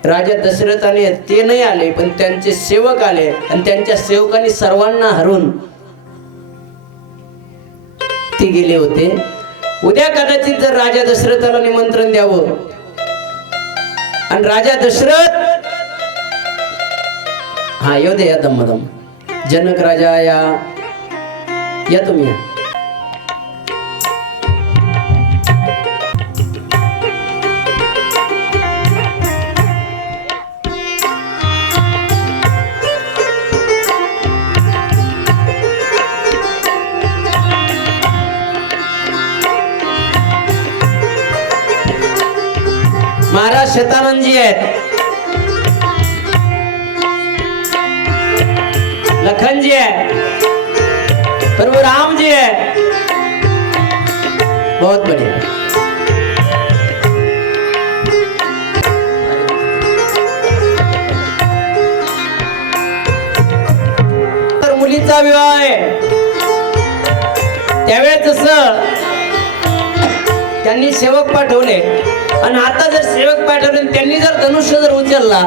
राजा दशरथाने ते नाही आले पण त्यांचे सेवक आले आणि त्यांच्या सेवकांनी सर्वांना हरून ते गेले होते. उद्या कदाचित जर राजा दशरथाला निमंत्रण द्यावं आणि राजा दशरथ हा येऊ दे या दमदम जनक राजा या तुम्ही या. महाराज शतानंदजी आहेत, लखन जी है, प्रभु राम जी है. बहुत बढ़िया. तर मुलीचा विवाह आहे. त्यावेळेस जसं त्यांनी सेवक पाठवले आणि आता जर सेवक पाठवले त्यांनी जर धनुष्य जर उचलला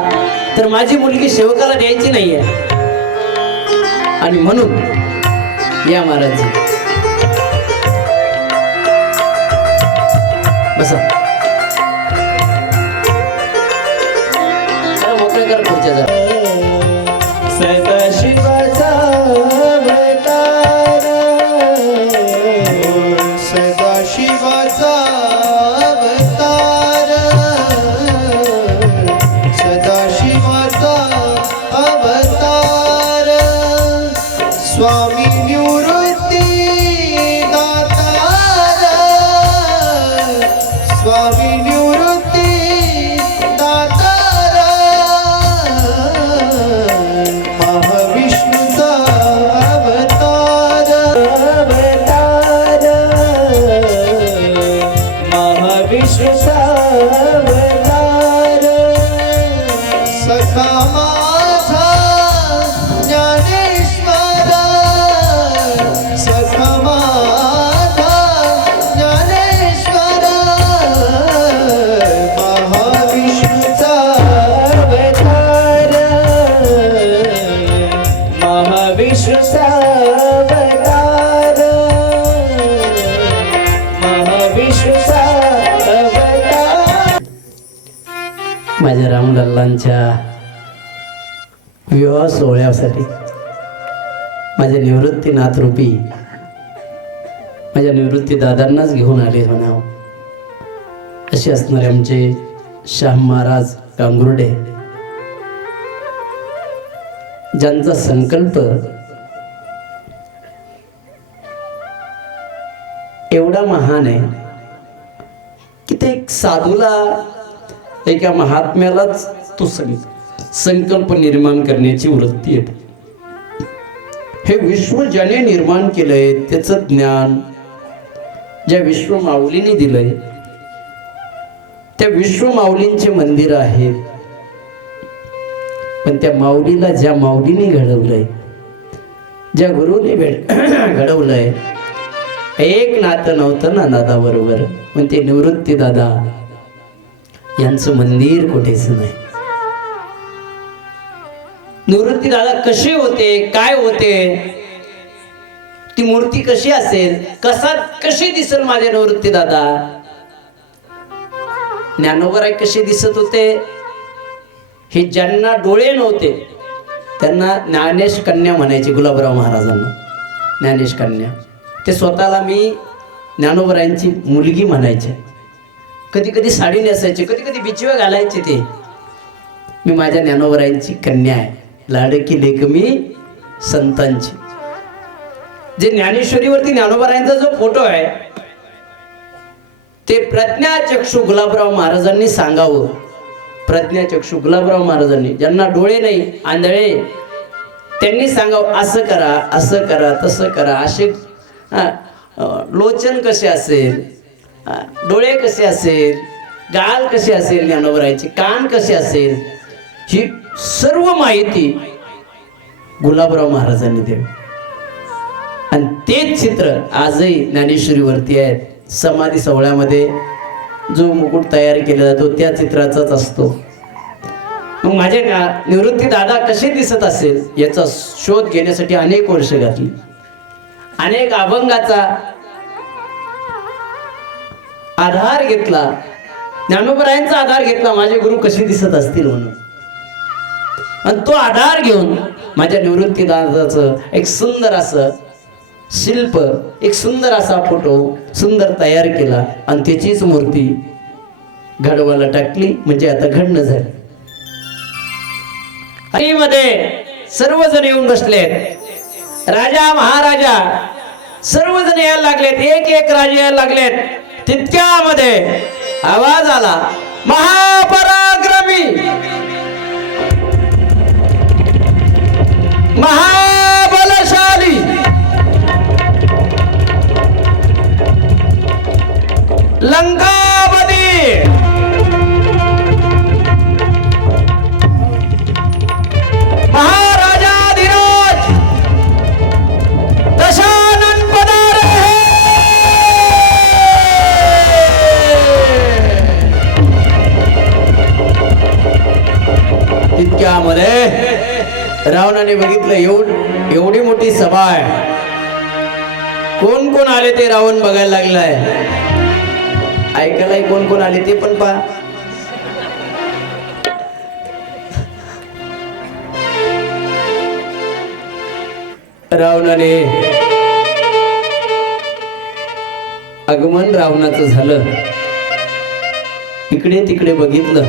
तर माझी मुलगी सेवकाला द्यायची नाहीये. आणि म्हणून या महाराज बसा मोकळे कर पुढच्या जर. सदाशिवाचा अवतार, सदाशिवाचा अवतार, सदाशिवाचा अवतार, स्वामी निवृत्ती दातार, स्वामी निवृत्ती दातार, महाविष्णूचा अवतार, अवतार, महाविष्णूचा अवतार, सखा माझा ज्ञानेश्वर, सखा माझा ज्ञानेश्वर, महाविष्णूचा अवतार, महाविष्णूचा अवतार, महाविष्णूचा अवतार. माझ्या रामलल्लांच्या विवाह सोहळ्यासाठी माझ्या निवृत्तीनाथ रूपी माझ्या निवृत्ती दादांनाच घेऊन आले म्हणावं असे असणारे आमचे श्याम महाराज गांगुर्डे, ज्यांचा संकल्प एवढा महान आहे की ते एक साधूला एका महात्म्यालाच तो संकल्प निर्माण करण्याची वृत्ती आहे. हे विश्व ज्याने निर्माण केलंय त्याचं ज्ञान ज्या विश्व माऊलीने दिलंय त्या विश्व माऊलींचे मंदिर आहेत. पण त्या माऊलीला ज्या माऊलीने घडवलंय, ज्या गुरुने घडवलंय, एक नातं नव्हतं ना दादाबरोबर. पण ते निवृत्ती दादा यांचं मंदिर कुठेच नाही. निवृत्ती दादा कसे होते, काय होते, ती मूर्ती कशी असेल, कशी दिसेल माझे निवृत्ती दादा, ज्ञानोबराय कसे दिसत होते, हे ज्यांना डोळे नव्हते त्यांना ज्ञानेश कन्या म्हणायचे. गुलाबराव महाराजांना ज्ञानेश कन्या. ते स्वतःला मी ज्ञानोबरायांची मुलगी म्हणायचे. कधी कधी साडी नेसायचे, कधी कधी बिचवे घालायचे. ते मी माझ्या ज्ञानोबरायांची कन्या आहे, लाडकी लेक मी संतांची. जे ज्ञानेश्वरीवरती ज्ञानोबरायांचा जो फोटो आहे ते प्रज्ञाचक्षु गुलाबराव महाराजांनी सांगावं. प्रज्ञाचक्षु गुलाबराव महाराजांनी, ज्यांना डोळे नाही, आंधळे, त्यांनी सांगावं असं करा, असं करा, तसं करा, असे लोचन कसे असेल, डोळे कसे असेल, गाल कसे असेल ज्ञानोबरायचे, कान कसे असेल, ही सर्व माहिती गुलाबराव महाराजांनी द्यावी. आणि तेच चित्र आजही ज्ञानेश्वरीवरती आहे. समाधी सोहळ्यामध्ये जो मुकुट तयार केला जातो त्या चित्राचाच असतो. मग माझे निवृत्ती दादा कसे दिसत असेल याचा शोध घेण्यासाठी अनेक वर्ष घातली. अनेक अभंगाचा आधार घेतला, ज्ञानोबरायांचा आधार घेतला, माझे गुरु कसे दिसत असतील म्हणून. आणि तो आधार घेऊन माझ्या निवृत्ती दादाचं एक सुंदर असं शिल्प, एक सुंदर असा फोटो सुंदर तयार केला आणि त्याचीच मूर्ती घडवाला टाकली. म्हणजे आता घडणं झालं. मध्ये सर्वजण येऊन बसलेत. राजा महाराजा सर्वजण यायला लागलेत. एक एक राजे यायला लागलेत. तितक्यामध्ये आवाज आला, महापराक्रमी महाबलशाली लंकापती महाराजाधिराज दशानन पधारे हैं. तितक्यामध्ये रावणाने बघितलं एवढी मोठी सभा आहे. कोण कोण आले ते रावण बघायला लागलाय. ऐकायला कोण कोण आले ते पण पहा. रावणाने आगमन रावणाचं झालं. इकडे तिकडे बघितलं.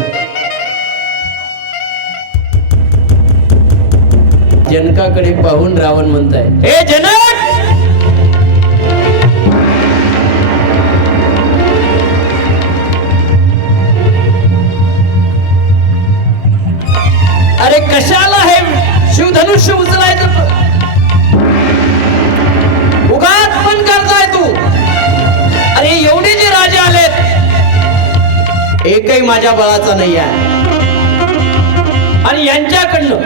जनकाकडे पाहून रावण म्हणताय, हे जनक, अरे कशाला हे शिवधनुष्य उचलायचं, उगाच पण करताय तू. अरे एवढे जे राजे आलेत एकही माझ्या बळाचा नाही आहे. आणि यांच्याकडनं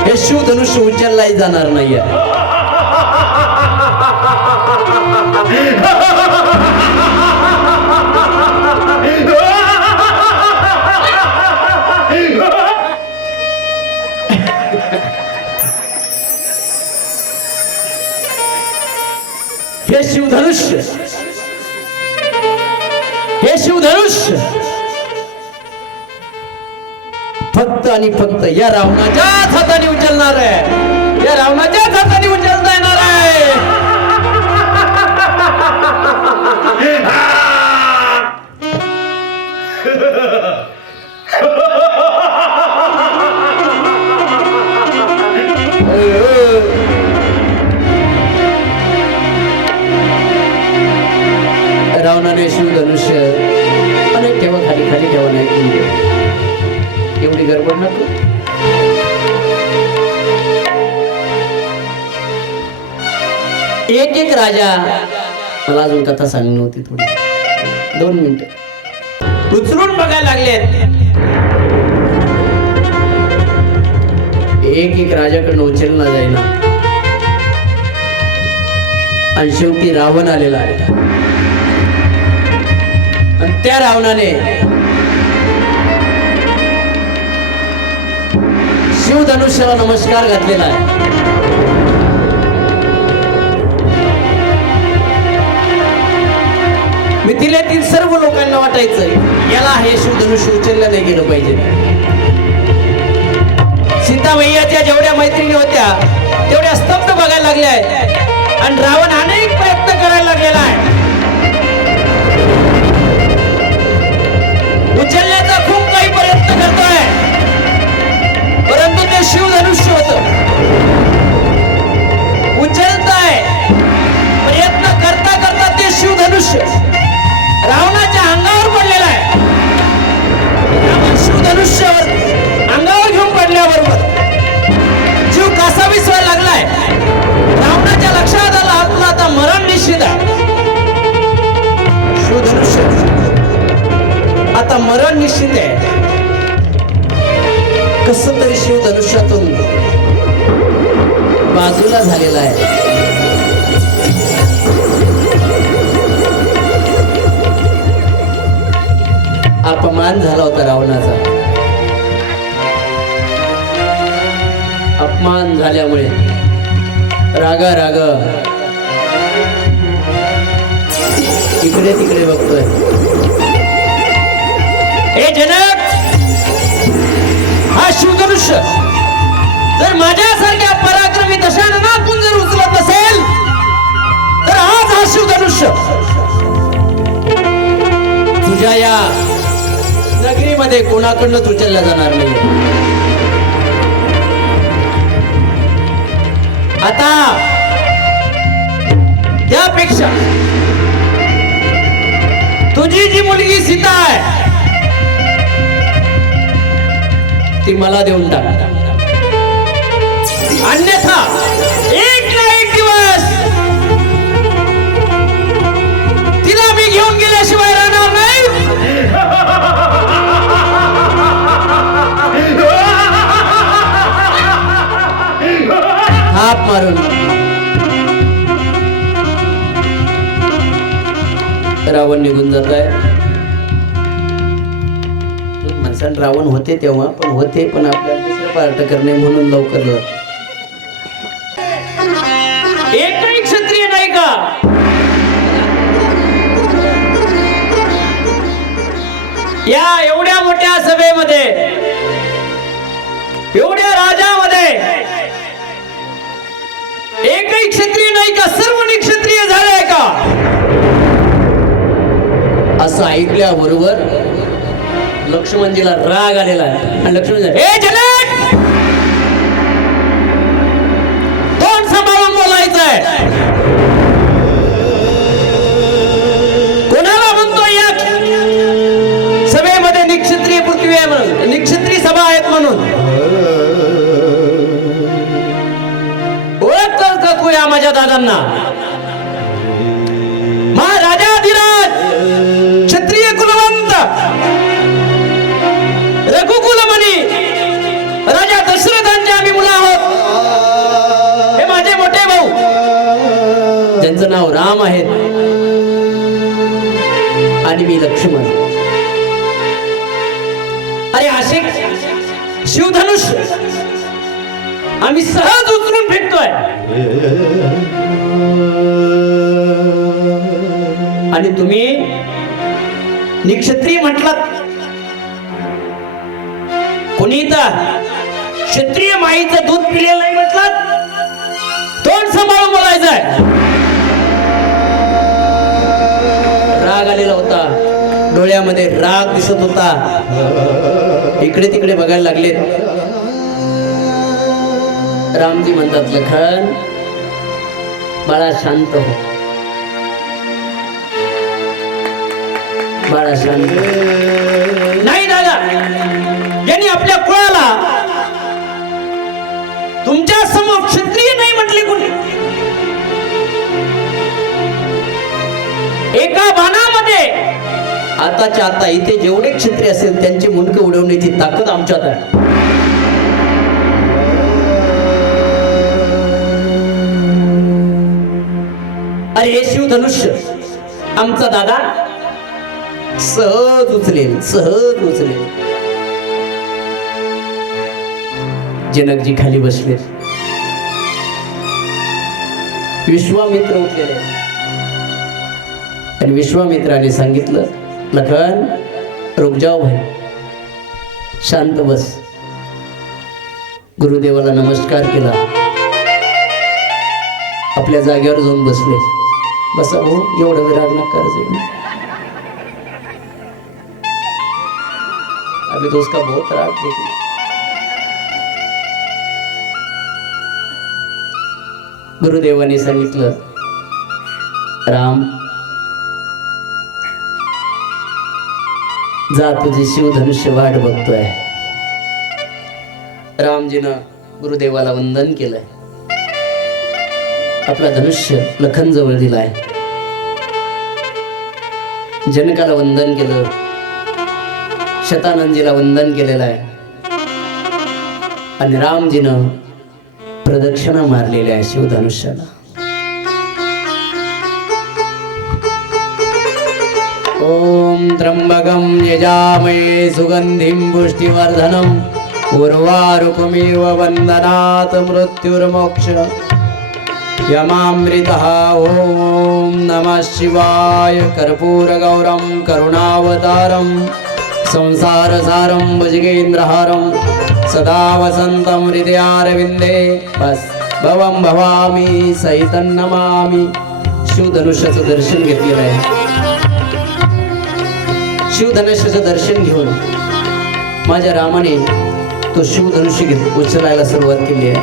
हे शिवधनुष्य उचललाही जाणार नाही आहे. हे शिवधनुष्य, हे शिवधनुष्य फक्त आणि फक्त या रावणाच्याच हाताने उचलणार आहे. या रावणाच्याच हाताने उचलता येणार आहे. रावणाने शिवधनुष्य अनेक ठेवा खाली खाली ठेवा नाही. एवढी गडबड नको. एक एक राजा, मला अजून कथा सांगली होती थोडी, 2 मिनिटं. उचलून बघायला लागलेत. एक एक राजाकडनं उचलला जाईना. आणि शेवटी रावण आलेला आहे. आणि त्या रावणाने शिवधनुष्याला नमस्कार घातलेला आहे. मिथिलेतील सर्व लोकांना वाटायचंय याला हे शिवधनुष्य उचललं नाही गेलं पाहिजे. सीतामैयाच्या जेवढ्या मैत्रिणी होत्या तेवढ्या स्तब्ध बघायला लागल्या आहेत. आणि रावण अनेक प्रयत्न करायला लागलेला आहे. उचलण्याचा खूप काही प्रयत्न करतोय, परंतु ते शिवधनुष्य होत. उचलताय, प्रयत्न करता करता ते शिवधनुष्य रावणाच्या अंगावर पडलेला आहे. रावण शिवधनुष्यावर अंगावर घेऊन पडल्याबरोबर जीव कासावीस व्हायला लागलाय. रावणाच्या लक्षात आला आपला आता मरण रावणाचा झालेला आहे. अपमान झाला होता रावणाचा. अपमान झाल्यामुळे राग इकडे तिकडे बघतोय. हे जनक, हा शिवधनुष्य जर माझ्यासारख्या पराक्रमी दशाननातून जर उचलत असेल तर आज हा शिवधनुष्य तुझ्या या नगरीमध्ये कोणाकडनं तुझ्याला जाणार नाही. आता त्यापेक्षा तुझी जी मुलगी सीता आहे ती मला देऊन टाक. अन्यथा एक ना एक दिवस तिला मी घेऊन गेल्याशिवाय राहणार नाही. हाप मारून रावण निघून जात आहे. माणसाला रावण होते तेव्हा पण आपल्याला दुसरं पार्ट करणे म्हणून लवकर एकही क्षत्रिय नाही का या एवढ्या मोठ्या सभेमध्ये, एवढ्या राजामध्ये एकही क्षत्रिय नाही का? सर्व निक्षत्रिय झाले का? असं ऐकल्याबरोबर लक्ष्मणजीला राग आलेला आहे. आणि लक्ष्मण हे जनक, तोंड सांभाळून बोलायचंय. कोणाला म्हणतोय या सभेमध्ये निक्षत्रिय पृथ्वी आहे म्हणून, निक्षत्रिय सभा आहेत म्हणून ओळखतोस का तू या माझ्या दादांना? महाराजाधिराज क्षत्रिय कुलवंत रघुकुलमणी राजा दशरथांचे आम्ही मुलं आहोत. हे माझे मोठे भाऊ, ज्यांचं नाव राम आहे आणि मी लक्ष्मण. अरे असे शिवधनुष्य आम्ही सहज उचलून फेकतोय आणि तुम्ही निक्षत्रिय म्हटलात. कोणी तर क्षत्रिय माईचं दूध पिलेलं नाही म्हटलात. तोंड सांभाळून बोलायचंय. राग आलेला होता, डोळ्यामध्ये राग दिसत होता. इकडे तिकडे बघायला लागले. रामजी म्हणतात, लखन बाळा शांत हो, बाळा शांत. नाही दादा, यांनी आपल्या कुळाला तुमच्या समोर क्षत्रिय नाही म्हटले कोणी. एका बाणामध्ये आताच्या आता इथे जेवढे क्षत्रिय असेल त्यांचे मुंडके उडवण्याची ताकद आमच्यात आहे. अरे हे शिवधनुष्य आमचा दादा सहज उचलेल, सहज उचलेल. जनकजी खाली बसले. विश्वामित्र उठलेले आणि विश्वामित्राने सांगितलं, लखन रुक जाओ भाई, शांत बस. गुरुदेवाला नमस्कार केला, आपल्या जागेवर जाऊन बसले. बसा भाऊ, एवढं विराग नका करो, अभी तो उसका बहुत राग देखिए. गुरुदेवाने सांगितलं, राम जा, तुझी शिवधनुष्य वाट बघतोय. रामजीनं गुरुदेवाला वंदन केलंय, आपला धनुष्य लखन जवळ दिलाय. जनकाला वंदन केलं, शतानंदजीला वंदन केलेलं आहे आणि रामजीनं प्रदक्षिणा मारलेल्या आहे शिवधनुष्याला. ओम त्र्यंबकं यजामहे सुगंधिं पुष्टिवर्धनम् उर्वारुकमेव वन्दनात् मृत्युर्मोक्ष यमामृतः. ओम नमः शिवाय. कर्पूरगौरं करुणावतारं संसारसारं भुजगेन्द्रहारं सदा वसन्तं हृदयारविन्दे भवं भवामी सहितं नमामि. शिवधनुष्याचं दर्शन घेतलेलं आहे. शिवधनुष्याचं दर्शन घेऊन माझ्या रामाने तो शिवधनुष्य उचलायला सुरुवात केली आहे.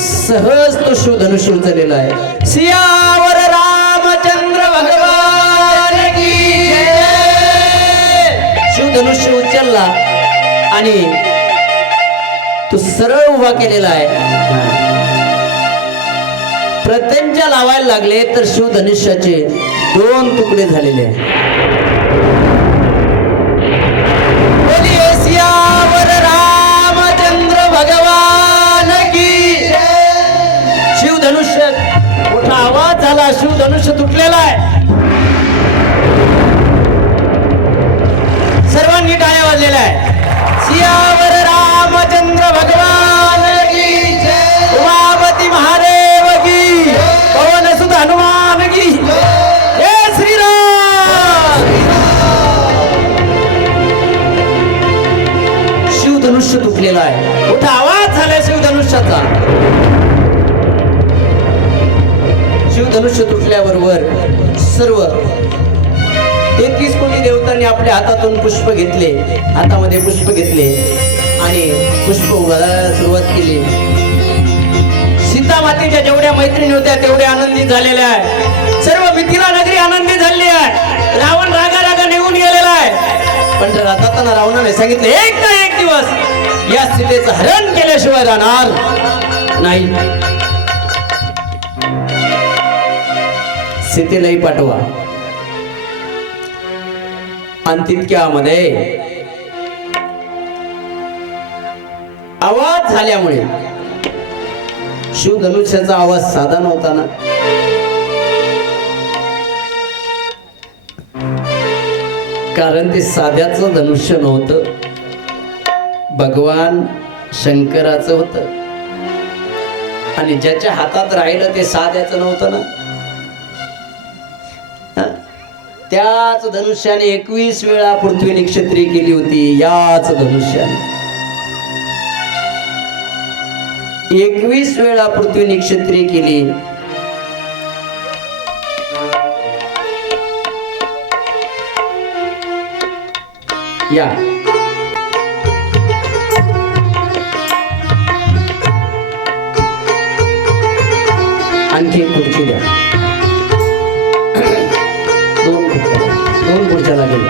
सहज तो शिवधनुष्य उचललेला आहे. सियावर रामचंद्र भगवान की जय. शिवधनुष्य उचलला आणि तो सरळ उभा केलेला आहे. प्रत्यंचा लावायला लागले तर शिवधनुष्याचे 2 तुकडे झालेले आहेत. सियावर रामचंद्र भगवान की जय. शिवधनुष्य मोठा आवाज झाला. शिवधनुष्य तुटलेला आहे. सर्वांनी टाळ्या वाजलेल्या आहे. सियावर रामचंद्र भगवान की जय. उमापती महादेव की पवन सुत हनुमान की जय. श्रीराम. शिवधनुष्य तुटलेला आहे. मोठा आवाज झाला शिवधनुष्याचा. शिवधनुष्य तुटल्याबरोबर सर्व 33 कोटी देवतांनी आपल्या हातातून पुष्प घेतले, हातामध्ये पुष्प घेतले आणि पुष्प उभारायला सुरुवात केली. सीता मातेच्या जेवढ्या मैत्रिणी होत्या तेवढ्या आनंदित झालेल्या आहे. सर्व मिथिला नगरी आनंदित झाली आहे. रावण रागा रागा निघून गेलेला आहे. पण जाताना रावणाने सांगितले एक ना एक दिवस या सीतेचं हरण केल्याशिवाय राहणार नाही. सीतेलाही पाठवा. आणि तितक्यामध्ये आवाज झाल्यामुळे शिवधनुष्याचा आवाज साधा नव्हता ना. कारण ते साध्याचं धनुष्य नव्हतं, भगवान शंकराचं होतं. आणि ज्याच्या हातात राहिलं ते साध्याचं नव्हतं ना. त्याच धनुष्याने 21 वेळा पृथ्वी निक्षत्री केली होती. याच धनुष्याने 21 वेळा पृथ्वी निक्षत्री केली. या आणखी एक खुर्ची द्या. 2 खुर्च्या लागेल.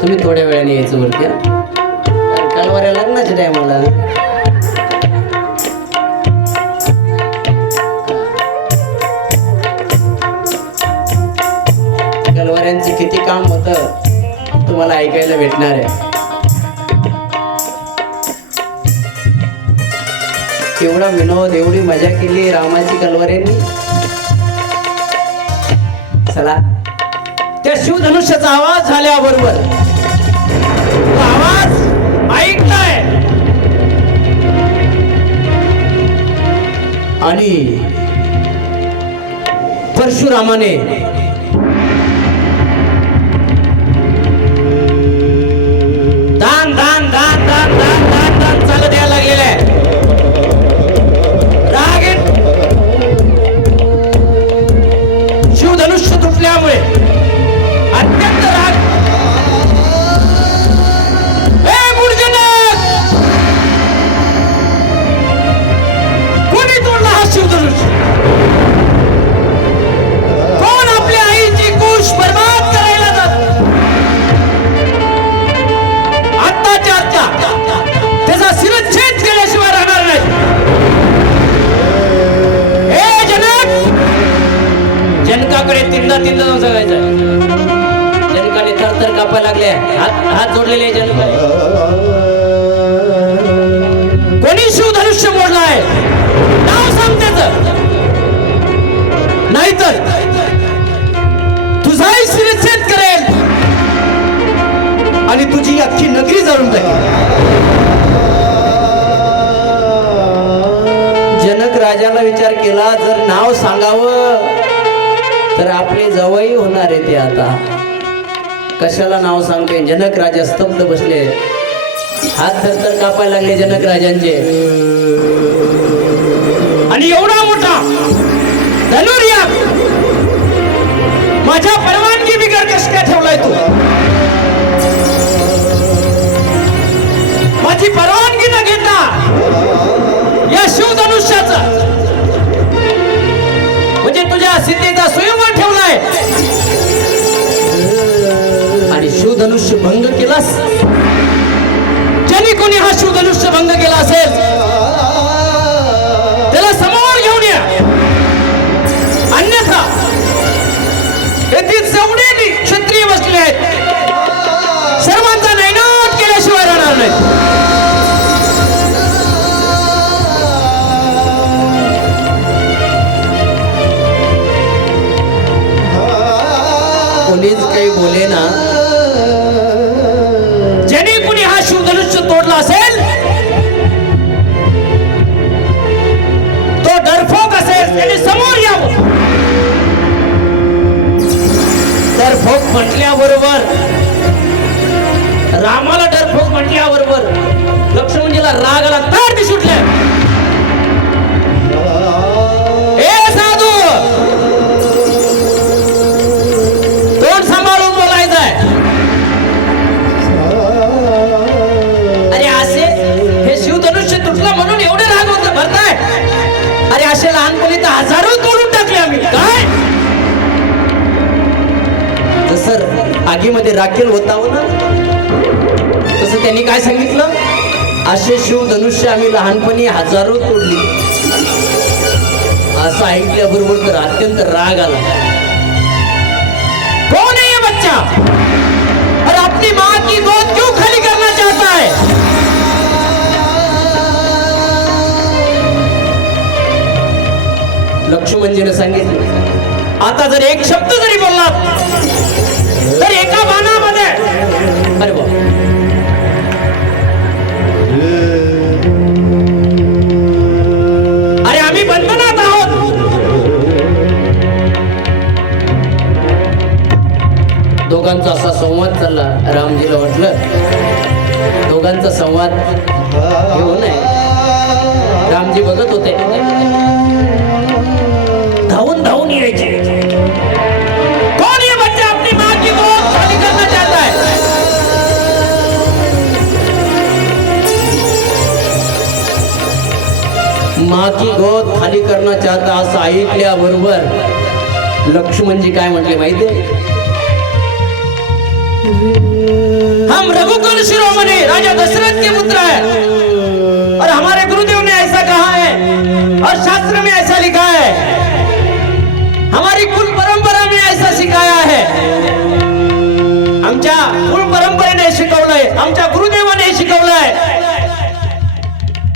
तुम्ही थोड्या वेळाने यायचं वरती. कालवाऱ्या लग्नाच्या टायमाला कलवाऱ्यांचे किती काम होतं तुम्हाला ऐकायला भेटणार आहे. एवढा विनोद, एवढी मजा केली रामाची कलवाऱ्यांनी. चला, त्या शिवधनुष्याचा आवाज झाल्याबरोबर तो आवाज ऐकलाय आणि परशुरामाने दान दान दान दान दान दान दान चालत यायला लागलेलं आहे. शिवधनुष्य तुटल्यामुळे अत्यंत राग. कोणी तोडला हा शिवधनुष्य? कोण जातीला जाऊन सांगायचं. जनकाने थरथर कापायला लागले, हात जोडलेले जनकाने. कोणी शिवधनुष्य मोडलाय नाव सांग त्याचं, नाहीतर तुझाही शिरच्छेद करेल आणि तुझी अख्खी नगरी जाळून टाकेल. जनक राजाला विचार केला, जर नाव सांगावं तर आपले जवळ होणार आहे ते. आता कशाला नाव सांगते. जनक राजा स्तब्ध बसले, हात थरथर कापायला लागले जनक राजांचे. आणि एवढा मोठा धनुर्या माझ्या परवानगी बिगर कस काय ठेवलाय तू? माझी परवानगी न घेता या शिवधनुष्याचा म्हणजे तुझ्या सीतेचा स्वयंवर ठेवलाय आणि शिवधनुष्य भंग केलास. ज्याने कोणी हा शिवधनुष्य भंग केला असेल त्याला समोर घेऊन या, अन्यथा येथील जेवढे क्षत्रिय बसले आहेत सर्वांचा नैनाद केल्याशिवाय राहणार नाही. कोणीच काही बोले ना. ज्याने कोणी हा शिवधनुष्य तोडला असेल तो डरफोक असेल, त्याने समोर यावं. डरफोक म्हटल्याबरोबर, रामाला डरफोक म्हटल्याबरोबर लक्ष्मणजीला राग आला, तार सुटले. ए साधू, तोंड सांभाळून बोलायचंय. अरे असे हे शिवधनुष्य तुटलं म्हणून एवढे राग होत भरताय? अरे असे लहानपणी तर हजारो तोडून टाकले आम्ही. काय जसं आगीमध्ये राखेल होताव ना, तसं त्यांनी काय सांगितलं, असे शिवधनुष्य आम्ही लहानपणी हजारो तोडली. असं ऐकल्याबरोबर तर अत्यंत राग आला. कौन है ये बच्चा और अपनी माँ की गोद क्यों खाली करना चाहता है? लक्ष्मणजीने सांगितलं, आता जर एक शब्द जरी बोलला तर एका बाणामध्ये. अरे बाबा, अरे आम्ही बंधनात आहोत. दोघांचा असा संवाद चालला. रामजीला वाटलं दोघांचा संवाद घेऊ नये. रामजी बघत होते, धावून धावून यायचे. कौन ये बच्चा अपनी माँ की गोद खाली करना चाहता है? माँ की गोद खाली करना चाहता असं ऐकल्याबरोबर लक्ष्मणजी काय म्हटले माहितीये, हम रघुकुल शिरोमणि राजा दशरथ के पुत्र है और हमारे गुरुदेव ने ऐसा कहा है और शास्त्र में ऐसा लिखा है, हमारी कुल परंपरा में ऐसा सिखाया है. आमच्या कुल परंपरेने शिकवलंय, आमच्या गुरुदेवाने शिकवलंय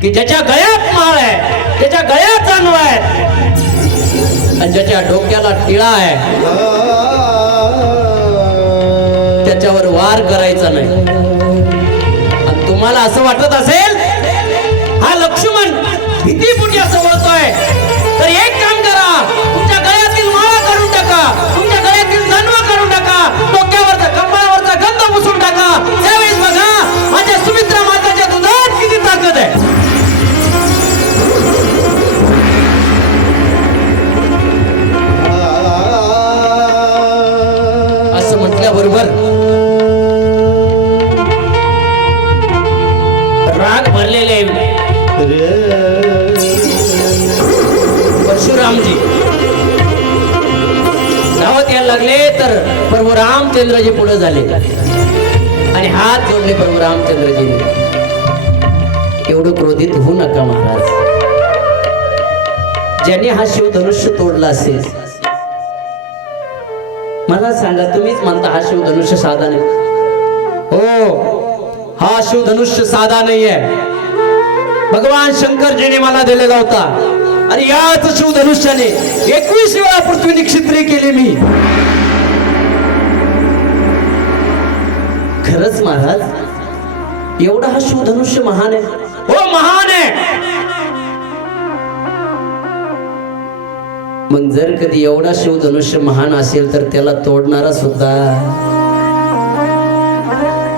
की ज्याच्या गळ्यात माळ आहे, त्याच्या गळ्यात जानव आहे आणि ज्याच्या डोक्याला टिळा आहे त्याच्यावर वार करायचा नाही. आणि तुम्हाला असं वाटत असेल हा लक्ष्मण भीतीपोटी असं बोलतोय, तर एक काम करा, तुमच्या गळ्यातील माळा काढून टाका, तुमच्या गळ्यातील जानव काढून टाका, डोक्यावरचा कपाळावरचा गंध पुसून टाका. त्यावेळेस बघा माझ्या सुमित्रा माताच्या दुधात किती ताकद आहे. असं म्हटल्याबरोबर राग भरलेले परशुरामजी धावत यायला लागले. तर प्रभू रामचंद्रजी पुढे झाले आणि हात जोडले प्रभू रामचंद्रजीने. एवढं क्रोधित होऊ नका महाराज. ज्याने हा शिवधनुष्य तोडला असेल मला सांगा, तुम्हीच म्हणता हा शिवधनुष्य साधा नाही. हो, हा शिवधनुष्य साधा नाहीये. भगवान शंकरजीने मला दिलेला होता आणि याच शिवधनुष्याने 21 वेळा पृथ्वी निक्षित्री केली मी. खरंच महाराज, एवढा हा शिवधनुष्य महान आहे. हो, महान आहे. मग जर कधी एवढा शिवधनुष्य महान असेल तर त्याला तोडणारा सुद्धा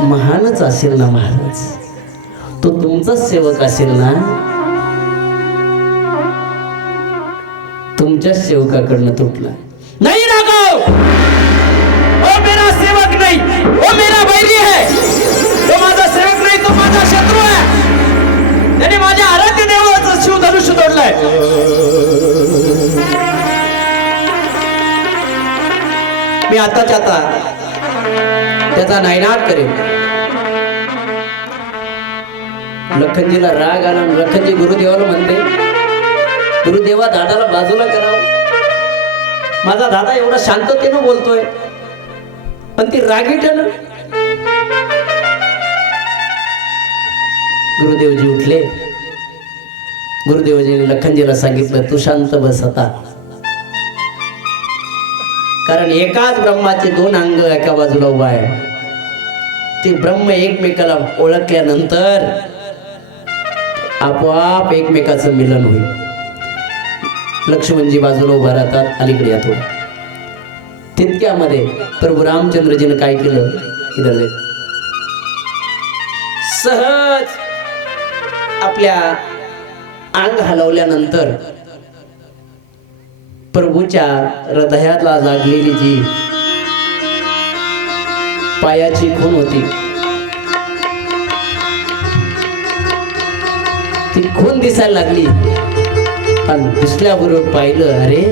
महानच असेल ना महाराज. तो तुमचाच सेवक असेल ना. तुमच्याच सेवकाकडनं तुटला नाही. राघव, ओ मेरा सेवक नाही, ओ मेरा बैरी है. तो माझा सेवक नाही, तो माझा शत्रू आहे. त्याने माझ्या आराध्य देवाचं शिवधनुष्य तोडलंय. मी आताच्या आता त्याचा नायनाट करेन. लखनजीला राग आला. लखनजी गुरुदेवाला म्हणते, गुरुदेवा, दादाला बाजूला करावं. माझा दादा एवढा शांततेनं बोलतोय पण ती रागीटन. गुरुदेवजी उठले. गुरुदेवजीने लखनजीला सांगितलं, तू शांत बस आता. कारण एकाच ब्रह्माचे दोन अंग एका बाजूला उभा आहे. ते ब्रह्म एकमेकाला ओळखल्यानंतर आपोआप एकमेकाचं मिलन होईल. लक्ष्मणजी बाजूला उभा राहतात, अलीकडे या थोडं. तितक्यामध्ये प्रभू रामचंद्रजीनं काय केलं, इधर सहज आपल्या अंग हलवल्यानंतर प्रभूच्या हृदयाला लागलेली जी पायाची खून होती, ती खून दिसायला लागली. आणि दिसल्याबरोबर पाहिलं, अरे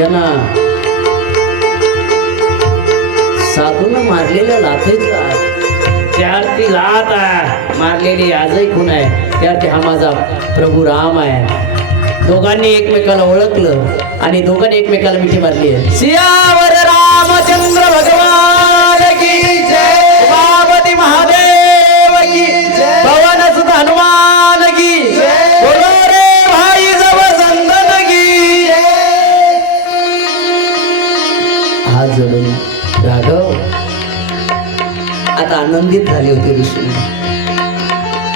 यांना साधून मारलेल्या लाथेचा त्यावरती लात आहे, मारलेली आजही खून आहे. त्यावरती हा माझा प्रभू राम आहे. दोघांनी एकमेकाला ओळखलं आणि दोघांनी एकमेकाला मिठी मारली आहे. सियावर रामचंद्र भगवान की जय. उमापती महादेव की जय. पवन सुत हनुमान की जय. बोलो रे भाई जब संतन की जय. हात जोडून राघव आता आनंदित झाले होते ऋषी.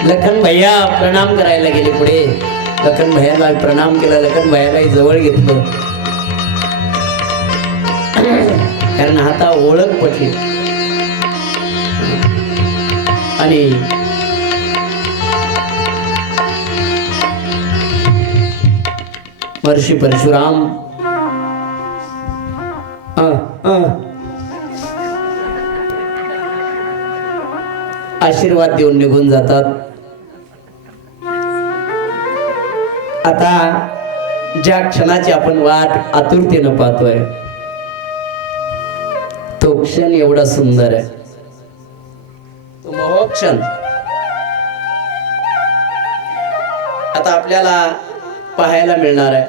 लखन भैया प्रणाम करायला गेले पुढे. लखन भैयाला प्रणाम केला. लखन भैयाला जवळ घेतलं कारण आता ओळख पटली. आणि महर्षी परशुराम आशीर्वाद देऊन निघून जातात. आता ज्या क्षणाची आपण वाट आतुरतेनं पाहतोय तो क्षण एवढा सुंदर आहे. तो मोहक्षण आता आपल्याला पाहायला मिळणार आहे.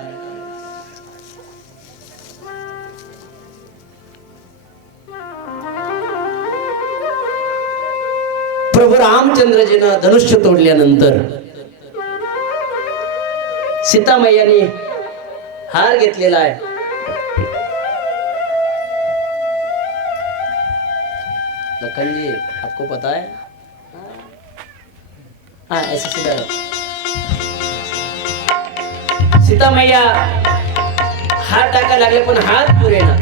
प्रभू रामचंद्रजीनं धनुष्य तोडल्यानंतर सीता मैयाने हार घेतलेला आहे. लखन जी, आपको पता है? हाँ, ऐसे सीधा रहो. सीता मैया हात टाकायला लागले पण हात पुरेना.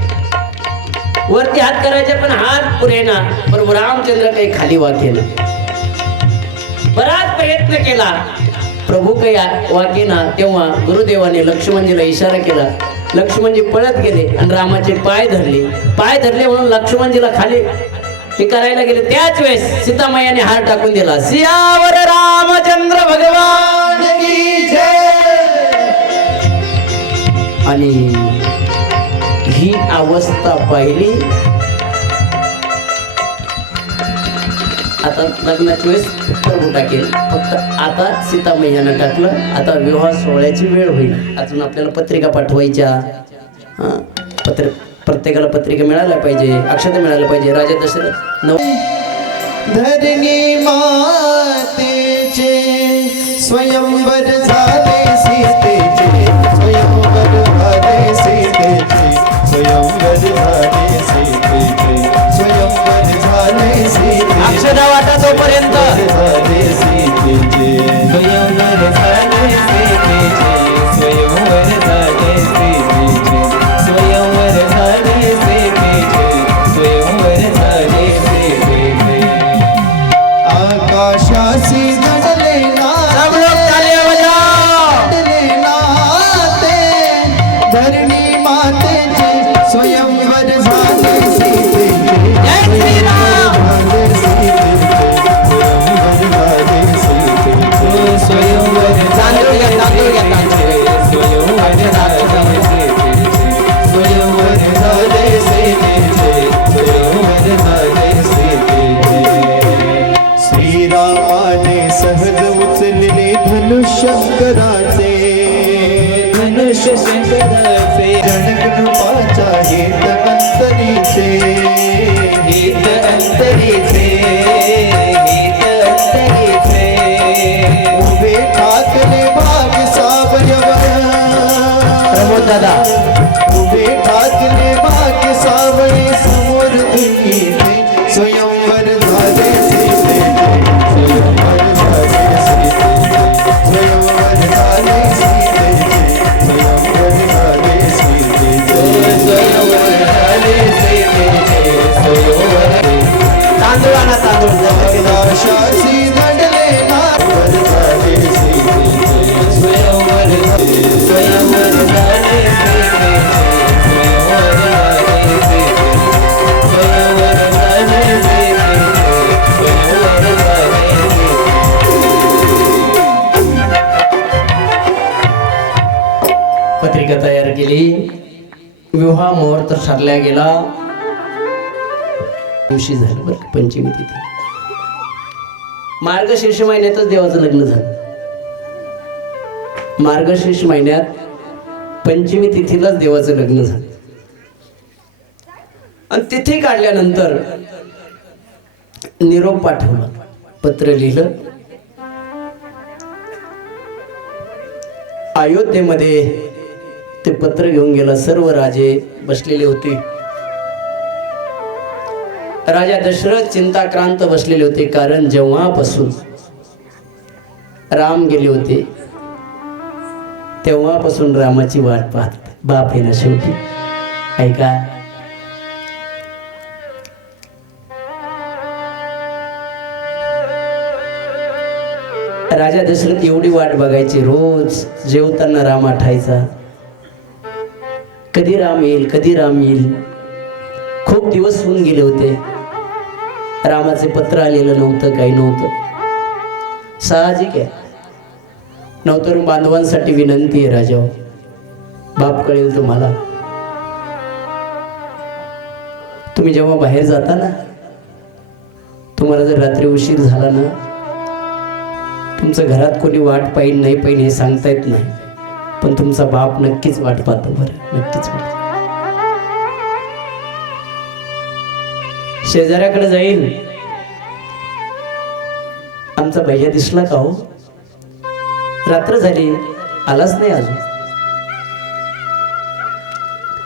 वरती हात करायचे पण हात पुरेना. प्रभू रामचंद्र काही खाली वाकेना. बराच प्रयत्न केला, प्रभू काही वाकेना. तेव्हा गुरुदेवाने लक्ष्मणजीला इशारा केला. लक्ष्मणजी पळत गेले आणि रामाचे पाय धरले. पाय धरले म्हणून लक्ष्मणजीला खाली हे करायला गेले. त्याच वेळेस सीतामायाने हार टाकून दिला. सियावर रामचंद्र भगवान की जय. आणि ही अवस्था पाहिली. आता लग्नाची वेळेस प्रभू टाकेल. फक्त आता सीतामैयानं टाकलं. आता विवाह सोहळ्याची वेळ होईल. अजून आपल्याला पत्रिका पाठवायच्या, प्रत्येकाला पत्रिका मिळायला पाहिजे, अक्षता मिळायला पाहिजे. राजा दशरथ धरणी मातेचे स्वयंवर झाले सीतेचे, स्वयंवर झाले सीतेचे, स्वयंवर झाले सीतेचे, स्वयंवर झाले सीतेचे, अक्षता वाटा तोपर्यंत झाले सीतेचे, स्वयंवर झाले सीतेचे, स्वयंवर झाले सीतेचे, स्वयंवर झाले सीतेचे, स्वयंवर झाले सीतेचे. आकाशासी घडले सब लोग तालियां बजाओ. घडले नाते, धरणी मातेचे स्वयंवर झाले सीतेचे, जय श्री राम. झाले सीतेचे, स्वयंवर झाले सीतेचे, स्वयंवर तांदूळ घ्या, तांदूळ घ्या, तांदूळ घ्या. स्वयंवर झाले सीतेचे, स्वयंवर झाले सीतेचे, स्वयंवर झाले सीतेचे. श्रीरामाने सहज उचलले धनुष्यंकराचे, धनुष्य शंकराचे जनकृपाच्या हेत अंतरीचे, गीत अंतरीचे, गीत अंतरीचे. उभे ठाकले भाग सावयव, प्रमोद दादा उभे ठाकले भाग सावळे समोर दुखीते, स्वयंवर झाले सीतेचे, स्वयंवर झाले सीतेचे, स्वयंवर झाले सीतेचे, स्वयंवर झाले सीतेचे, स्वयंवर झाले सीतेचे, स्वयंवर. तांदूळ आणा, तांदूळ. आकाशासी घडले नावर झाले सीतेचे, स्वयंवर स्वयंवर झाले सीतेचे, स्वयंवर झाले सीतेचे, स्वयंवर झाले सीतेचे, स्वयंवर झाले सीतेचे. पत्रिका तयार केली. विवाह मुहूर्त ठरला गेला. दिवशी झालं बरं का, पंचमी तिथी. मार्गशीर्ष महिन्यातच देवाचं लग्न झालं. मार्गशीर्ष महिन्यात पंचमी तिथीलाच देवाचं लग्न झालं. आणि तिथी काढल्यानंतर निरोप पाठवला, पत्र लिहिलं. अयोध्येमध्ये ते पत्र घेऊन गेला. सर्व राजे बसलेले होते. राजा दशरथ चिंताक्रांत बसलेले होते, कारण जेव्हापासून राम गेले होते तेव्हापासून रामाची वाट पाहत. बाप आहे ना शेवटी. ऐका, राजा दशरथ एवढी वाट बघायची. रोज जेवताना राम आठायचा, कधी राम येईल, कधी राम येईल. खूप दिवस होऊन गेले होते. रामाचे पत्र आलेलं नव्हतं, काही नव्हतं. साहजिक आहे. नवतरुण बांधवांसाठी विनंती आहे राजा, बाप कळेल तुम्हाला. तुम्ही जेव्हा बाहेर जाता ना, तुम्हाला जर रात्री उशीर झाला ना, तुमचं घरात कोणी वाट पाहिजे नाही पाहिजे हे सांगता येत नाही, पण तुमचा बाप नक्कीच वाट पाहतो. बरं, नक्कीच वाट. शेजाऱ्याकडे जाईल, आमचा भैया दिसला का हो, रात्र झाली आलाच नाही अजून.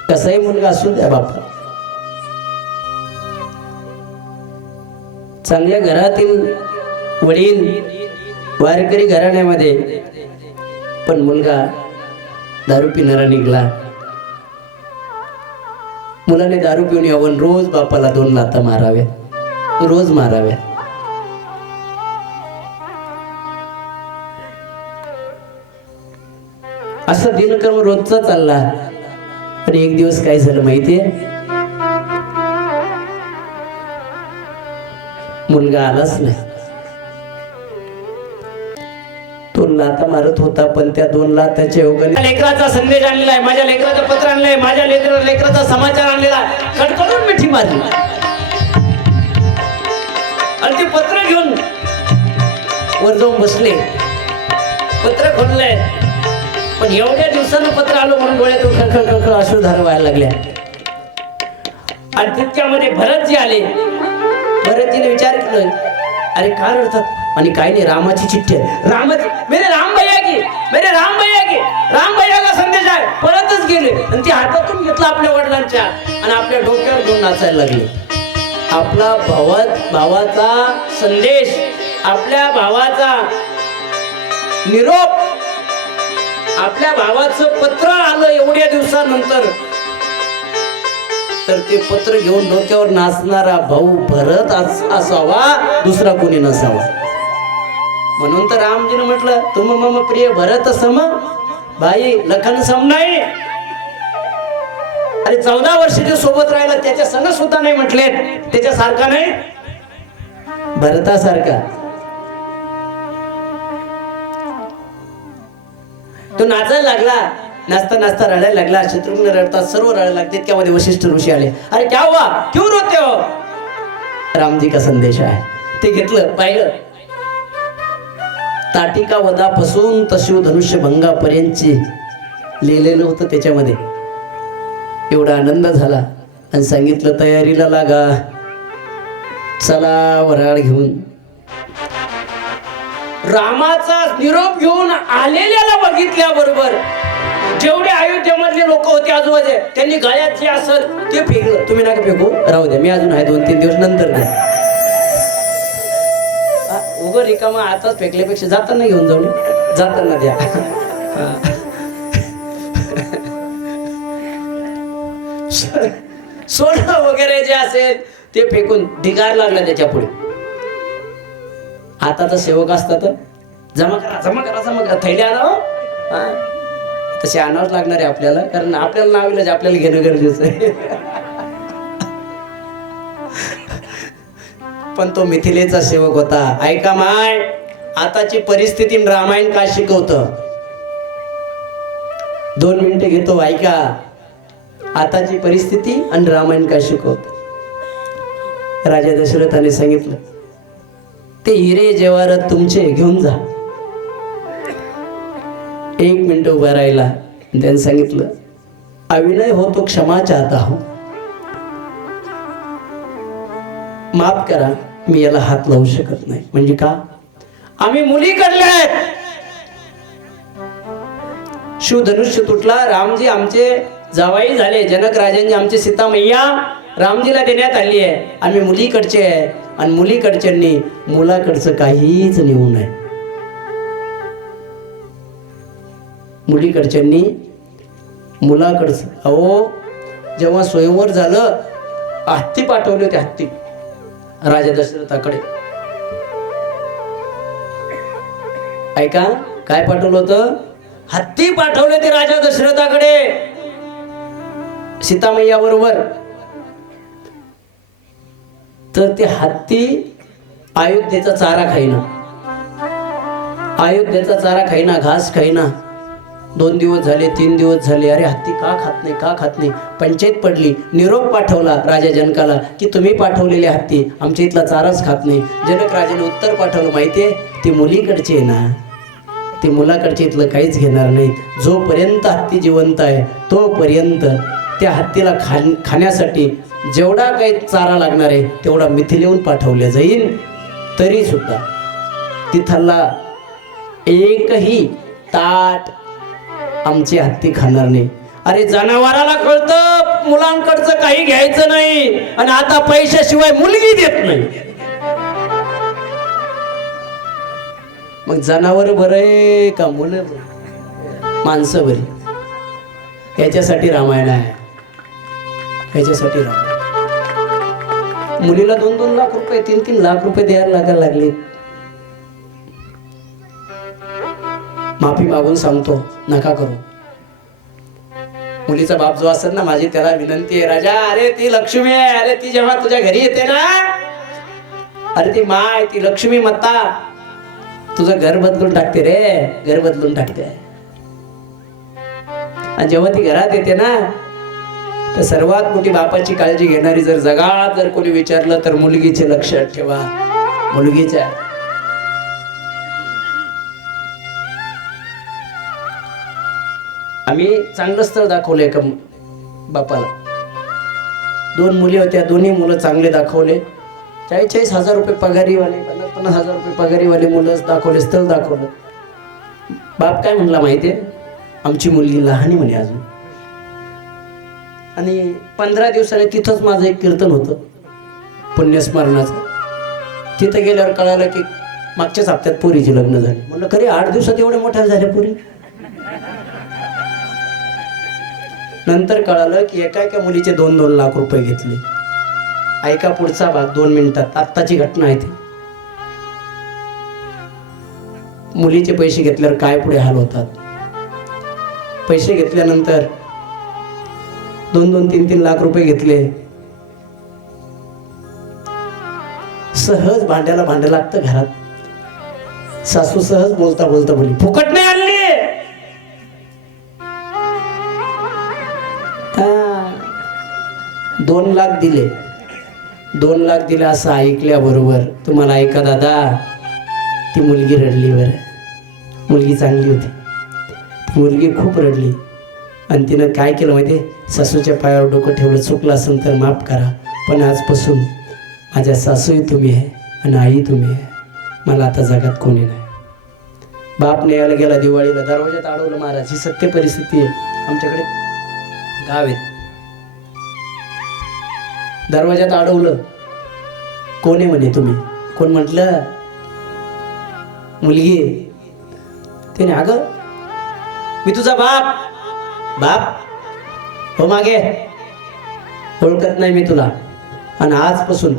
कसाही मुलगा असू द्या बापा, चांगल्या घरातील वडील वारकरी घराण्यामध्ये, पण मुलगा दारू पिणारा निघला. मुलाने दारू पिऊन यावं, रोज बापाला 2 लाथा माराव्या, रोज माराव्या. असा दिनक्रम रोजचा चालला. पण एक दिवस काय झालं माहितीये, मुलगा आलाच नाही. 2 लाथा मारत होता, पण त्या 2 लाथाच्या योगाने लेकराचा संदेश आणलेला आहे, माझ्या लेकराचं पत्र आणलंय, माझ्या लेकराचा समाचार आणलेला आहे. कडकडून मिठी मारली आणि ते पत्र घेऊन वर जाऊन बसले. पत्र खोललंय, पण एवढ्या दिवसानं पत्र आलं म्हणून डोळ्यातून खळखळ खळखळ अश्रू धारा व्हायला लागल्या. आणि तितक्यामध्ये भरतजी आले. भरतजीने विचार केला, अरे काय रडतात? आणि काय नाही, रामाची चिठ्ठी आहे. रामाची, मेरे राम भैया की, मेरे राम भैया की, राम भैया का संदेश आहे. परतच गेले आणि ती हातातून घेतला आपल्या वडिलांच्या आणि आपल्या डोक्यावर घेऊन नाचायला लागले. आपला भावाचा संदेश, आपल्या भावाचा निरोप, आपल्या भावाचं पत्र आलं एवढ्या दिवसानंतर, तर ते पत्र घेऊन डोक्यावर नाचणारा भाऊ भरत असावा, दुसरा कोणी नसावा. म्हणून तर रामजीने म्हटलं, तुम मम प्रिय भरत सम भाई लखन सम नाही. अरे 14 वर्ष जे सोबत राहिला त्याच्या संग सुद्धा नाही म्हटले, त्याच्यासारखा नाही, भरतासारखा. तो नाचायला लागला, नाचता नाचता रडायला लागला. शत्रुघ्न रडतात, सर्व रडायला लागते. त्यामध्ये वशिष्ठ ऋषी आले. अरे क्या हुआ, क्यों रोते हो? रामजी का संदेश आहे. ते घेतलं, पाहिलं. ताटिका वधापासून तशू धनुष्य भंगापर्यंत लिहिलेलं होतं त्याच्यामध्ये. एवढा आनंद झाला आणि सांगितलं, तयारीला लागा, चला वराड घेऊन. रामाचा निरोप घेऊन आलेल्याला बघितल्याबरोबर जेवढे अयोध्येमधले लोक होते आजूबाजू, त्यांनी गळ्यात जे असेल ते फेकलं. तुम्ही नका फेकू, राहू द्या, मी अजून आहे, 2-3 दिवस नंतर द्या. उगं रिकामा आताच फेकल्यापेक्षा जाताना घेऊन जाऊन, जाताना द्या. सोनं वगैरे जे असेल ते फेकून ढिगार लागला त्याच्या पुढे. आता तर सेवक असतात, जमा करा जमा करा जमा करा, थैल्या आणा. तसे आणावंच लागणार आहे आपल्याला, कारण आपल्याला नाव इलाज आपल्याला घेणं गरजेचं आहे. पण तो मिथिलेचा सेवक होता. ऐका माय, आताची परिस्थिती रामायण काय शिकवतं, 2 मिनिटं घेतो, ऐका. आताची परिस्थिती आणि रामायण काय शिकवतं. राजा दशरथाने सांगितलं, ते हिरे जेवारत तुमचे घेऊन जा. 1 मिनिट उभा राहिला. त्याने सांगितलं, अविनय हो तो क्षमा चाहता हूं, माफ करा, मी याला हात लावू शकत नाही. म्हणजे का? आम्ही मुली काढल्या आहेत. शिवधनुष्य तुटला, रामजी आमचे जावाई झाले, जनक राजांनी आमची सीता मैया रामजीला देण्यात आली आहे. आम्ही मुलीकडचे आहे आणि मुलीकडच्यांनी मुलाकडचं काहीच नेऊ नये. मुलीकडच्यांनी मुलाकडचं. अहो, जेव्हा स्वयंवर झालं, हत्ती पाठवले होते, हत्ती राजा दशरथाकडे. ऐका, काय पाठवलं होतं? हत्ती पाठवले ते राजा दशरथाकडे सीतामैया बरोबर. तर ते हत्ती अयोध्येचा चारा खाईना, अयोध्येचा चारा खाईना, घास खाईना. 2 दिवस झाले, 3 दिवस झाले. अरे हत्ती का खात नाही, का खात नाही? पंचायत पडली. निरोप पाठवला राजा जनकाला की तुम्ही पाठवलेले हत्ती आमच्या इथला चाराच खात नाही. जनक राजाने उत्तर पाठवलं, माहितीये, ती मुलीकडची आहे ना, ती मुलाकडचे इथलं काहीच घेणार नाहीत. जोपर्यंत हत्ती जिवंत आहे तोपर्यंत त्या हत्तीला खाण्यासाठी जेवढा काही चारा लागणार आहे तेवढा मिथिलेहून पाठवले जाईल. तरी सुद्धा तिथला एकही ताट आमची हत्ती खाणार नाही. अरे जनावराला कळतं मुलांकडचं काही घ्यायचं नाही, आणि आता पैशाशिवाय मुलगी देत नाही. मग जनावर बरे का मुलं बरे, माणसं बरी? याच्यासाठी रामायण आहे, याच्यासाठी रामायण. मुलीला 2-2 लाख रुपये, 3-3 लाख रुपये द्यायला लागायला लागले. माफी मागून सांगतो, नका करू. मुलीचा बाप जो असेल ना, माझी त्याला विनंती आहे, राजा, अरे ती लक्ष्मी आहे. अरे ती जेव्हा तुझ्या घरी येते ना, अरे ती माय, ती लक्ष्मी माता तुझं घर बदलून टाकते रे, घर बदलून टाकते. आणि जेव्हा ती घरात येते ना, तर सर्वात मोठी बापाची काळजी घेणारी जर जगात जर कोणी विचारलं तर मुलगीचे लक्षात ठेवा, मुलगीच्या. आम्ही चांगलं स्थळ दाखवलंय का बापाला, 2 मुली होत्या, दोन्ही मुलं चांगले दाखवले. 40,000 रुपये पगारीवाले, 50,000 रुपये पगारीवाले मुलं दाखवले, स्थळ दाखवलं. बाप काय म्हणला माहितीये, आमची मुलगी लहान आहे म्हणे अजून. आणि 15 दिवसाने तिथंच माझं एक कीर्तन होतं पुण्यस्मरणाचं. तिथं गेल्यावर कळालं की मागच्याच हप्त्यात पोरीचे लग्न झाले. म्हणलं खरे 8 दिवसात एवढ्या मोठ्या झाल्या पोरी. नंतर कळालं की एका मुलीचे 2-2 लाख रुपये घेतले. ऐका पुढचा भाग 2 मिनिटात, आत्ताची घटना आहे ती. मुलीचे पैसे घेतल्यावर काय पुढे हाल होतात. पैसे घेतल्यानंतर 2-2, 3-3 लाख रुपये घेतले. सहज भांड्याला भांडं लागतं घरात. सासू सहज बोलता बोलता बोलली, फुकट नाही आणली. 2 लाख दिले. 2 लाख दिले असं ऐकल्याबरोबर तुम्हाला ऐका दादा, ती मुलगी रडली. बरं, मुलगी चांगली होती. ती मुलगी खूप रडली आणि तिनं काय केलं माहिती, सासूच्या पायावर डोकं ठेवलं. चुकलं असेल तर माफ करा, पण आजपासून माझ्या सासूही तुम्ही आहे आणि आई तुम्ही आहे. मला आता जगात कोणी नाही. बाप न्यायला गेला दिवाळीला, दरवाजात अडवलं महाराज. ही सत्य परिस्थिती आहे. आमच्याकडे गाव आहे, दरवाजात अडवलं. कोण आहे म्हणे तुम्ही. कोण म्हटलं, मुलगी. त्याने, अगं मी तुझा बाप. बाप हो मागे, ओळखत नाही मी तुला आणि आजपासून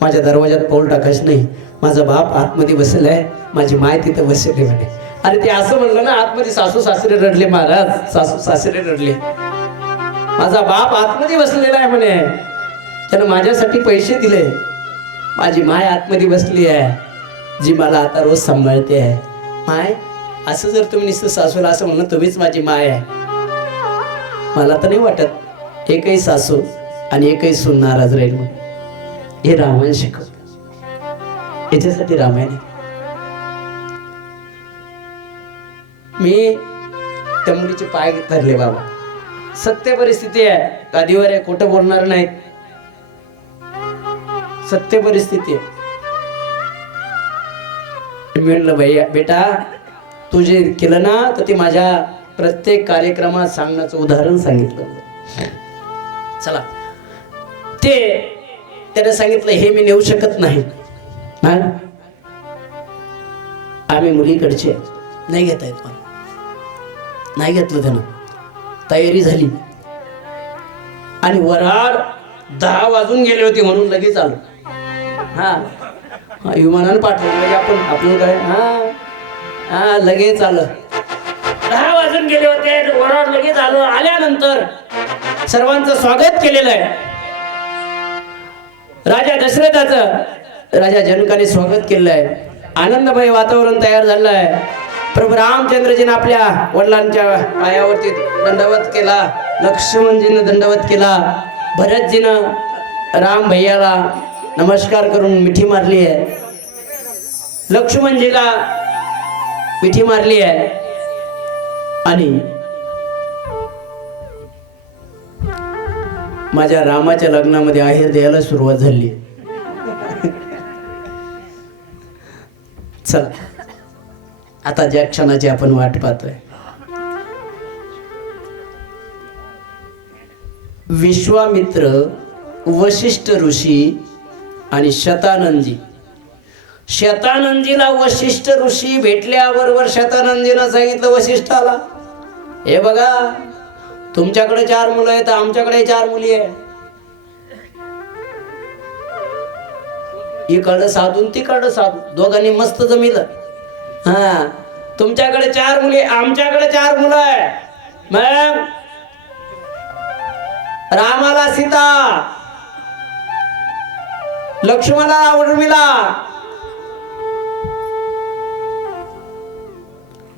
माझ्या दरवाजात पाऊल टाकायचं नाही. माझा बाप आतमध्ये बसलाय, माझी माय तिथं बसले म्हणे. अरे ते असं म्हणलं ना, आतमध्ये सासू सासरे रडले महाराज, सासू सासरे रडले. माझा बाप आतमध्ये बसलेला आहे म्हणे, त्यानं माझ्यासाठी पैसे दिले. माझी माय आतमध्ये बसली आहे, जी मला आता रोज सांभाळते आहे. माय, असं जर तुम्ही नुसतं सासूला असं म्हणलं तुम्हीच माझी माय आहे, मला तर नाही वाटत एकही सासू आणि एकही सून नाराज राहील. हे रामायण शिकव, याच्यासाठी रामायण. मी त्या मुलीचे पाय धरले. बाबा सत्य परिस्थिती आहे, गादीवर आहे, खोटं बोलणार नाहीत. सत्य परिस्थिती आहे. मी म्हणलं, भैया बेटा तू जे केलं ना, तर ते माझ्या प्रत्येक कार्यक्रमात सांगण्याचं उदाहरण सांगितलं. चला, ते त्याने सांगितलं हे मी नेऊ शकत नाही. आम्ही मुलीकडचे नाही घेता येत मला. नाही घेतलं त्यानं. तयारी झाली आणि वराड 10 वाजून गेले होते म्हणून लगेच आलो. हा, विमानानं पाठवलं लगे आपण काय. हा लगेच आलं. 10 वाजून गेले होते, वराड लगेच आलो. आल्यानंतर सर्वांचं स्वागत केलेलं आहे. राजा दशरथाचं राजा जनकाने स्वागत केलेलं आहे. आनंदमय वातावरण तयार झालं आहे. प्रभू रामचंद्रजीने आपल्या वडिलांच्या पायावरती दंडवत केला, लक्ष्मणजीनं दंडवत केला, भरतजीनं राम भैयाला नमस्कार करून मिठी मारली आहे, लक्ष्मणजीला मिठी मारली आहे. आणि माझ्या रामाच्या लग्नामध्ये आहेर द्यायला सुरुवात झाली. चला, आता ज्या क्षणाची आपण वाट पाहतोय, विश्वामित्र, वशिष्ठ ऋषी आणि शतानंदजी. शतानंदजीला वशिष्ठ ऋषी भेटल्याबरोबर शतानंदजीनं सांगितलं वशिष्ठाला, हे बघा तुमच्याकडे 4 मुलं आहेत, आमच्याकडे 4 मुली आहे. इकडं साधून तिकडं साधू, दोघांनी मस्त जमिलं. हा, तुमच्याकडे 4 मुली, आमच्याकडे 4 मुलं आहे. मग रामाला सीता, लक्ष्मणाला उर्मिला,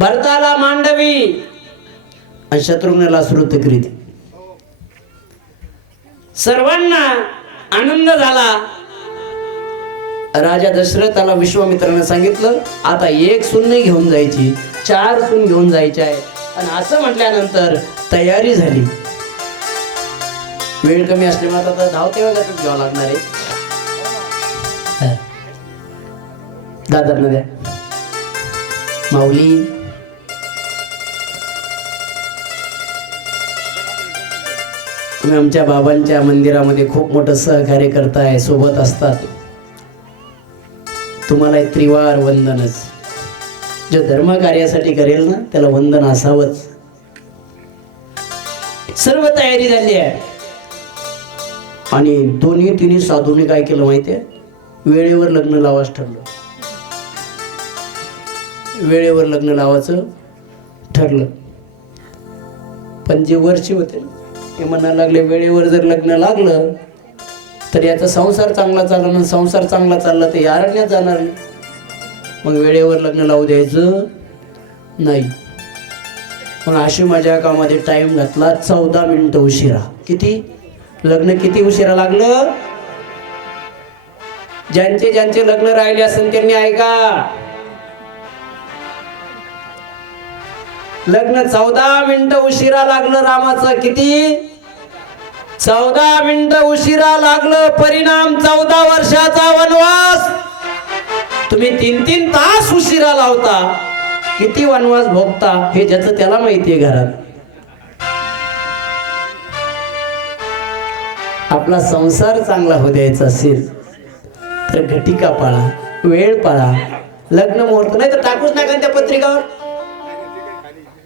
भरताला मांडवी आणि शत्रुघ्नाला श्रुतकीर्ती. सर्वांना आनंद झाला. राजा दशरथाला विश्वामित्राने सांगितलं, आता 1 सून नाही घेऊन जायची, 4 सून घेऊन जायच्या आहे. आणि असं म्हटल्यानंतर तयारी झाली. वेळ कमी असल्यामुळे आता धावते वगैरे घ्यावं लागणार आहे. दादांना द्या. माऊली तुम्ही आमच्या बाबांच्या मंदिरामध्ये खूप मोठं सहकार्य करताय, सोबत असतात. तुम्हाला एक त्रिवार वंदनच. जो धर्म कार्यासाठी करेल ना त्याला वंदन असावंच. सर्व तयारी झाली आहे आणि दोन्ही तिन्ही साधूंनी काय केलं माहितीये, वेळेवर लग्न लावाच ठरलं. वेळेवर लग्न लावायचं ठरलं. पण जे वर्षी होते ते म्हणायला लागले वेळेवर जर लग्न लागलं तर याचा संसार चांगला चालला ना, संसार चांगला चालला तर या अरण्यात जाणार नाही. मग वेळेवर लग्न लावू द्यायचं नाही. मग अशी माझ्या कामामध्ये टाइम घातला 14 मिनिटं उशिरा. किती लग्न किती उशिरा लागलं. ज्यांचे ज्यांचे लग्न राहिले असेल त्यांनी ऐका, लग्न 14 मिनिटं उशिरा लागलं रामाचं. किती 14 मिनिटं उशिरा लागलं. परिणाम 14 वर्षाचा वनवास. तुम्ही 3-3 तास उशिरा लावता, किती वनवास भोगता हे ज्याचं त्याला माहितीये. घरात आपला संसार चांगला हो द्यायचा असेल तर घटिका पाळा, वेळ पाळा, लग्न मुहूर्त. नाही तर टाकूच नका त्या पत्रिकावर.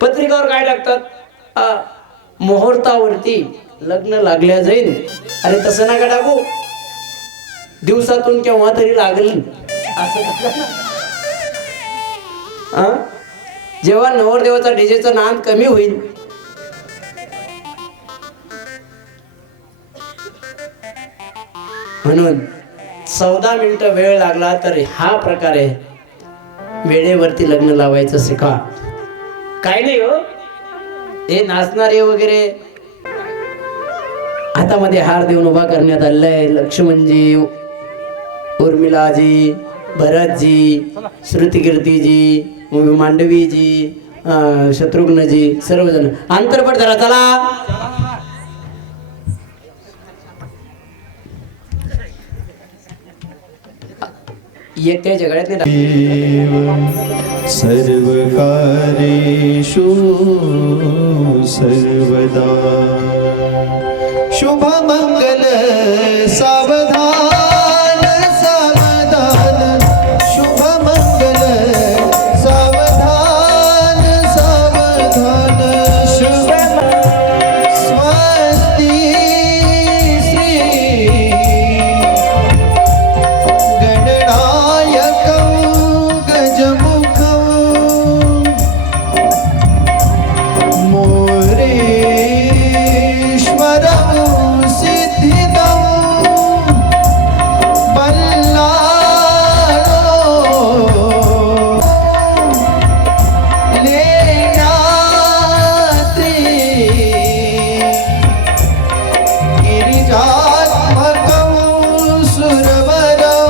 पत्रिकावर काय टाकतात, मुहूर्तावरती लग्न लागल्या जाईल. अरे तसं नका टाकू, दिवसातून केव्हा तरी लागेल असं टाका ना. जेव्हा नवरदेवाचा डीजेचा नाद कमी होईल म्हणून 14 मिनिटं वेळ लागला तर हा प्रकारे वेळेवरती लग्न लावायचं शिका. काय नाही हो, हे नाचणारे वगैरे हातामध्ये हार देऊन उभा करण्यात आलाय. लक्ष्मणजी, उर्मिलाजी, भरतजी, श्रुतिकीर्तीजी, मांडवीजी, शत्रुघ्नजी, सर्वजण अंतरपट धरा. चला येत्या जगात सर्व कार्येषु सर्वदा शुभ मंगल सावधान सावधान. शुभ मंगल सावधान सावधान. शुभ स्वस्ति श्री गणनायकं गजमुखं मोरेश्वरं सिद्धिदं बल्लाळो लेण्याद्री गिरिजात्मकं सुरवरं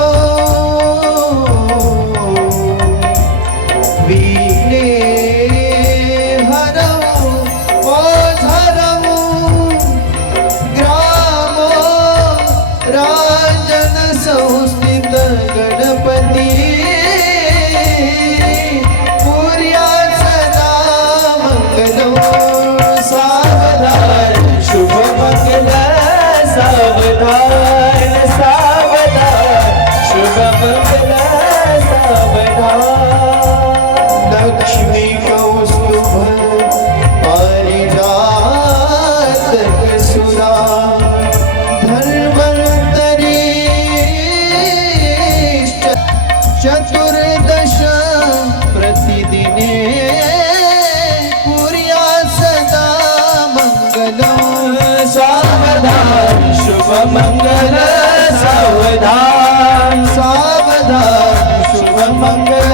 वीणे हरं ओझरं ग्रामो राजन संस्थित गणपती पुर्यात् सदा मंगलं. सावधान शुभ मंगल सावधान सावधान. शुभ मंगल सावधान. लक्ष्मी कौस्तुभ पारिजात सुरा धन्वन्तरी चतुर्दश प्रतिदिने कुर्यात् सदा मंगलं. सावधान शुभ मंगल सावधान सावधान. शुभ मंगल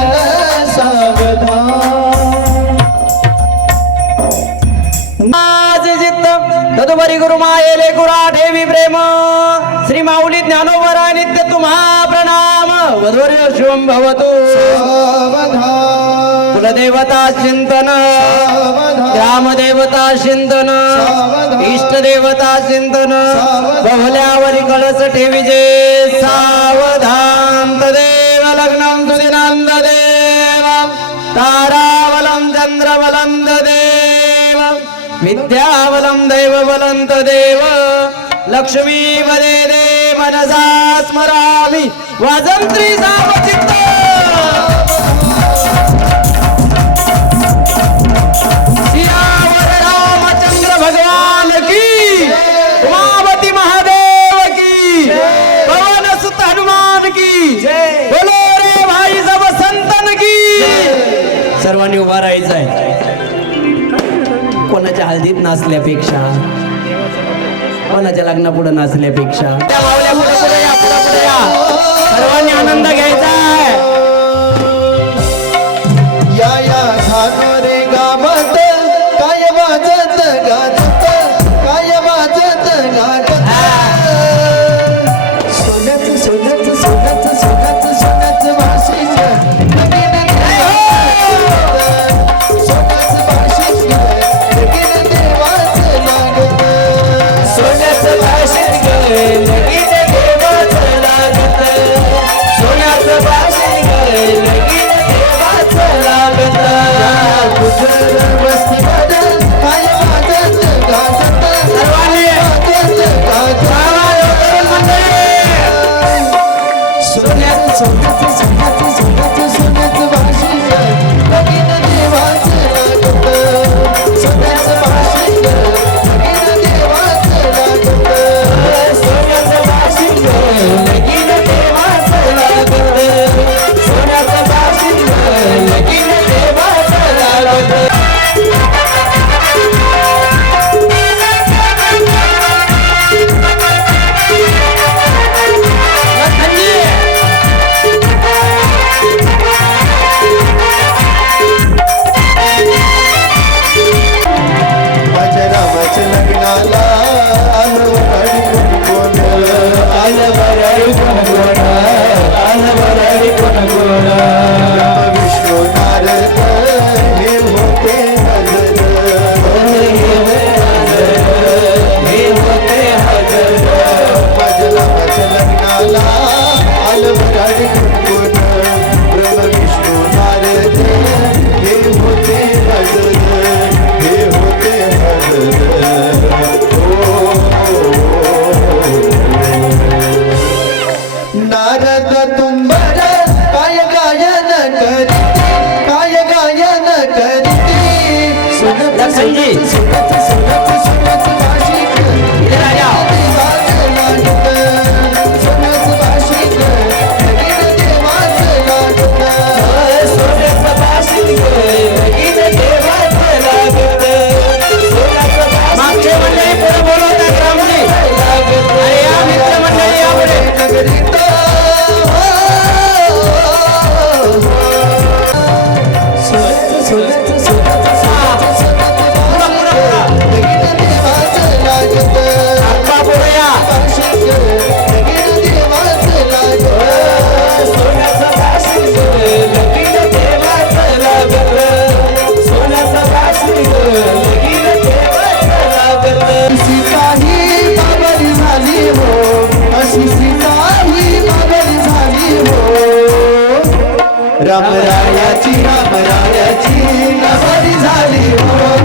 सावधान. आज जित्त तदुपरी गुरु मायेले गुरा ठेवी प्रेम. श्री माऊली ज्ञानोबरा नित्य तुम्हा प्रणाम. वधूर्य शुभम भवतु कुलदेवता चिंतन ग्रामदेवता चिंतन इष्टदेवता चिंतन बहुल्यावरी कळस ठेविजे सावधान तदेव लग्नं सुदिनांद देव तारावलं चंद्रबलं देव विद्यावलं दैवबलं तदेव लक्ष्मी वदे दे मनसा स्मरामि वाजंत्री सावचित्त सियावर रामचंद्र भगवान की उमावती महादेव की पवन सुत हनुमान की बोलो रे भाई सब संतन की सर्वांनी उभा राहायचं आहे कोणाच्या हल्दीत नाचल्यापेक्षा कोणाच्या लग्नापुढे नाचल्यापेक्षा त्या मावल्या पुढे या सर्वांनी आनंद घ्यायचा आहे या रे गावात काय वाजत गाजत काय वाजत गाजत सोन्याचं सोन्याचं सोन्याचं सोन्याचं सोन्याचं वाशिक सोन्याचं वाशिक लगीन देवाचं लागत सोन्याचं भाषण गे लगीन देवाचं लागत सोन्याचं भाषण गे लगीन देवाचं लागत गुजर वस्तीवर काय वाजत गाजत सर्वांनी वाजत सोन्याचं सोन्याचं सोन्याचं सोन्याचं सोन्याचं वाशिक लगीन देवाचं लागत सोन्याचं वाशिक लगीन देवाचं लागत सोन्याचं भाषण गे लगीन देवाचं लागत सोन्याचं भाषण गे लगीन देवाचं लागत माझ्या रामाच्या लग्नाला आलं वराडी कोण आलं बराडी कोण कोण आलं बराडी कोण कोण विष्णू नारद हे होते हे होते हजर माझ्या रामाच्या लग्नाला आलं वराडी कोण ब्रह्म विष्णू नारद हे होते हजर हे होते नारद तुंबर काय गायन करीती काय गायन करीती लखनजी. सोन्याचं सोन्याचं सोन्याचं वाशिक इथे राजा देवाचं लागत सोन्याचं वाशिक लगीन देवाचं लागत सोन्याचं भाषण गे लगीन देवाचं लागत सोन्याचं भाषण मागचे मंडळी पुढे बोलवतात रामजी अरे या मित्र मंडळी या पुढे नगरीत सोन्याचं सोन्याचं सोन्याचं सोन्याचं सोन्याचं लगीन देवाचं लागत आप्पा पुढे या वाशिक लगीन देवाचं लागत सोन्याचं भाषण गे लगीन देवाचं लागत सोन्याचं भाषण गे लगीन देवाचं लागत सीताही बाबरी झाली हो अशी सीताही बाबरी झाली हो रामरायाची बाबरी झाली हो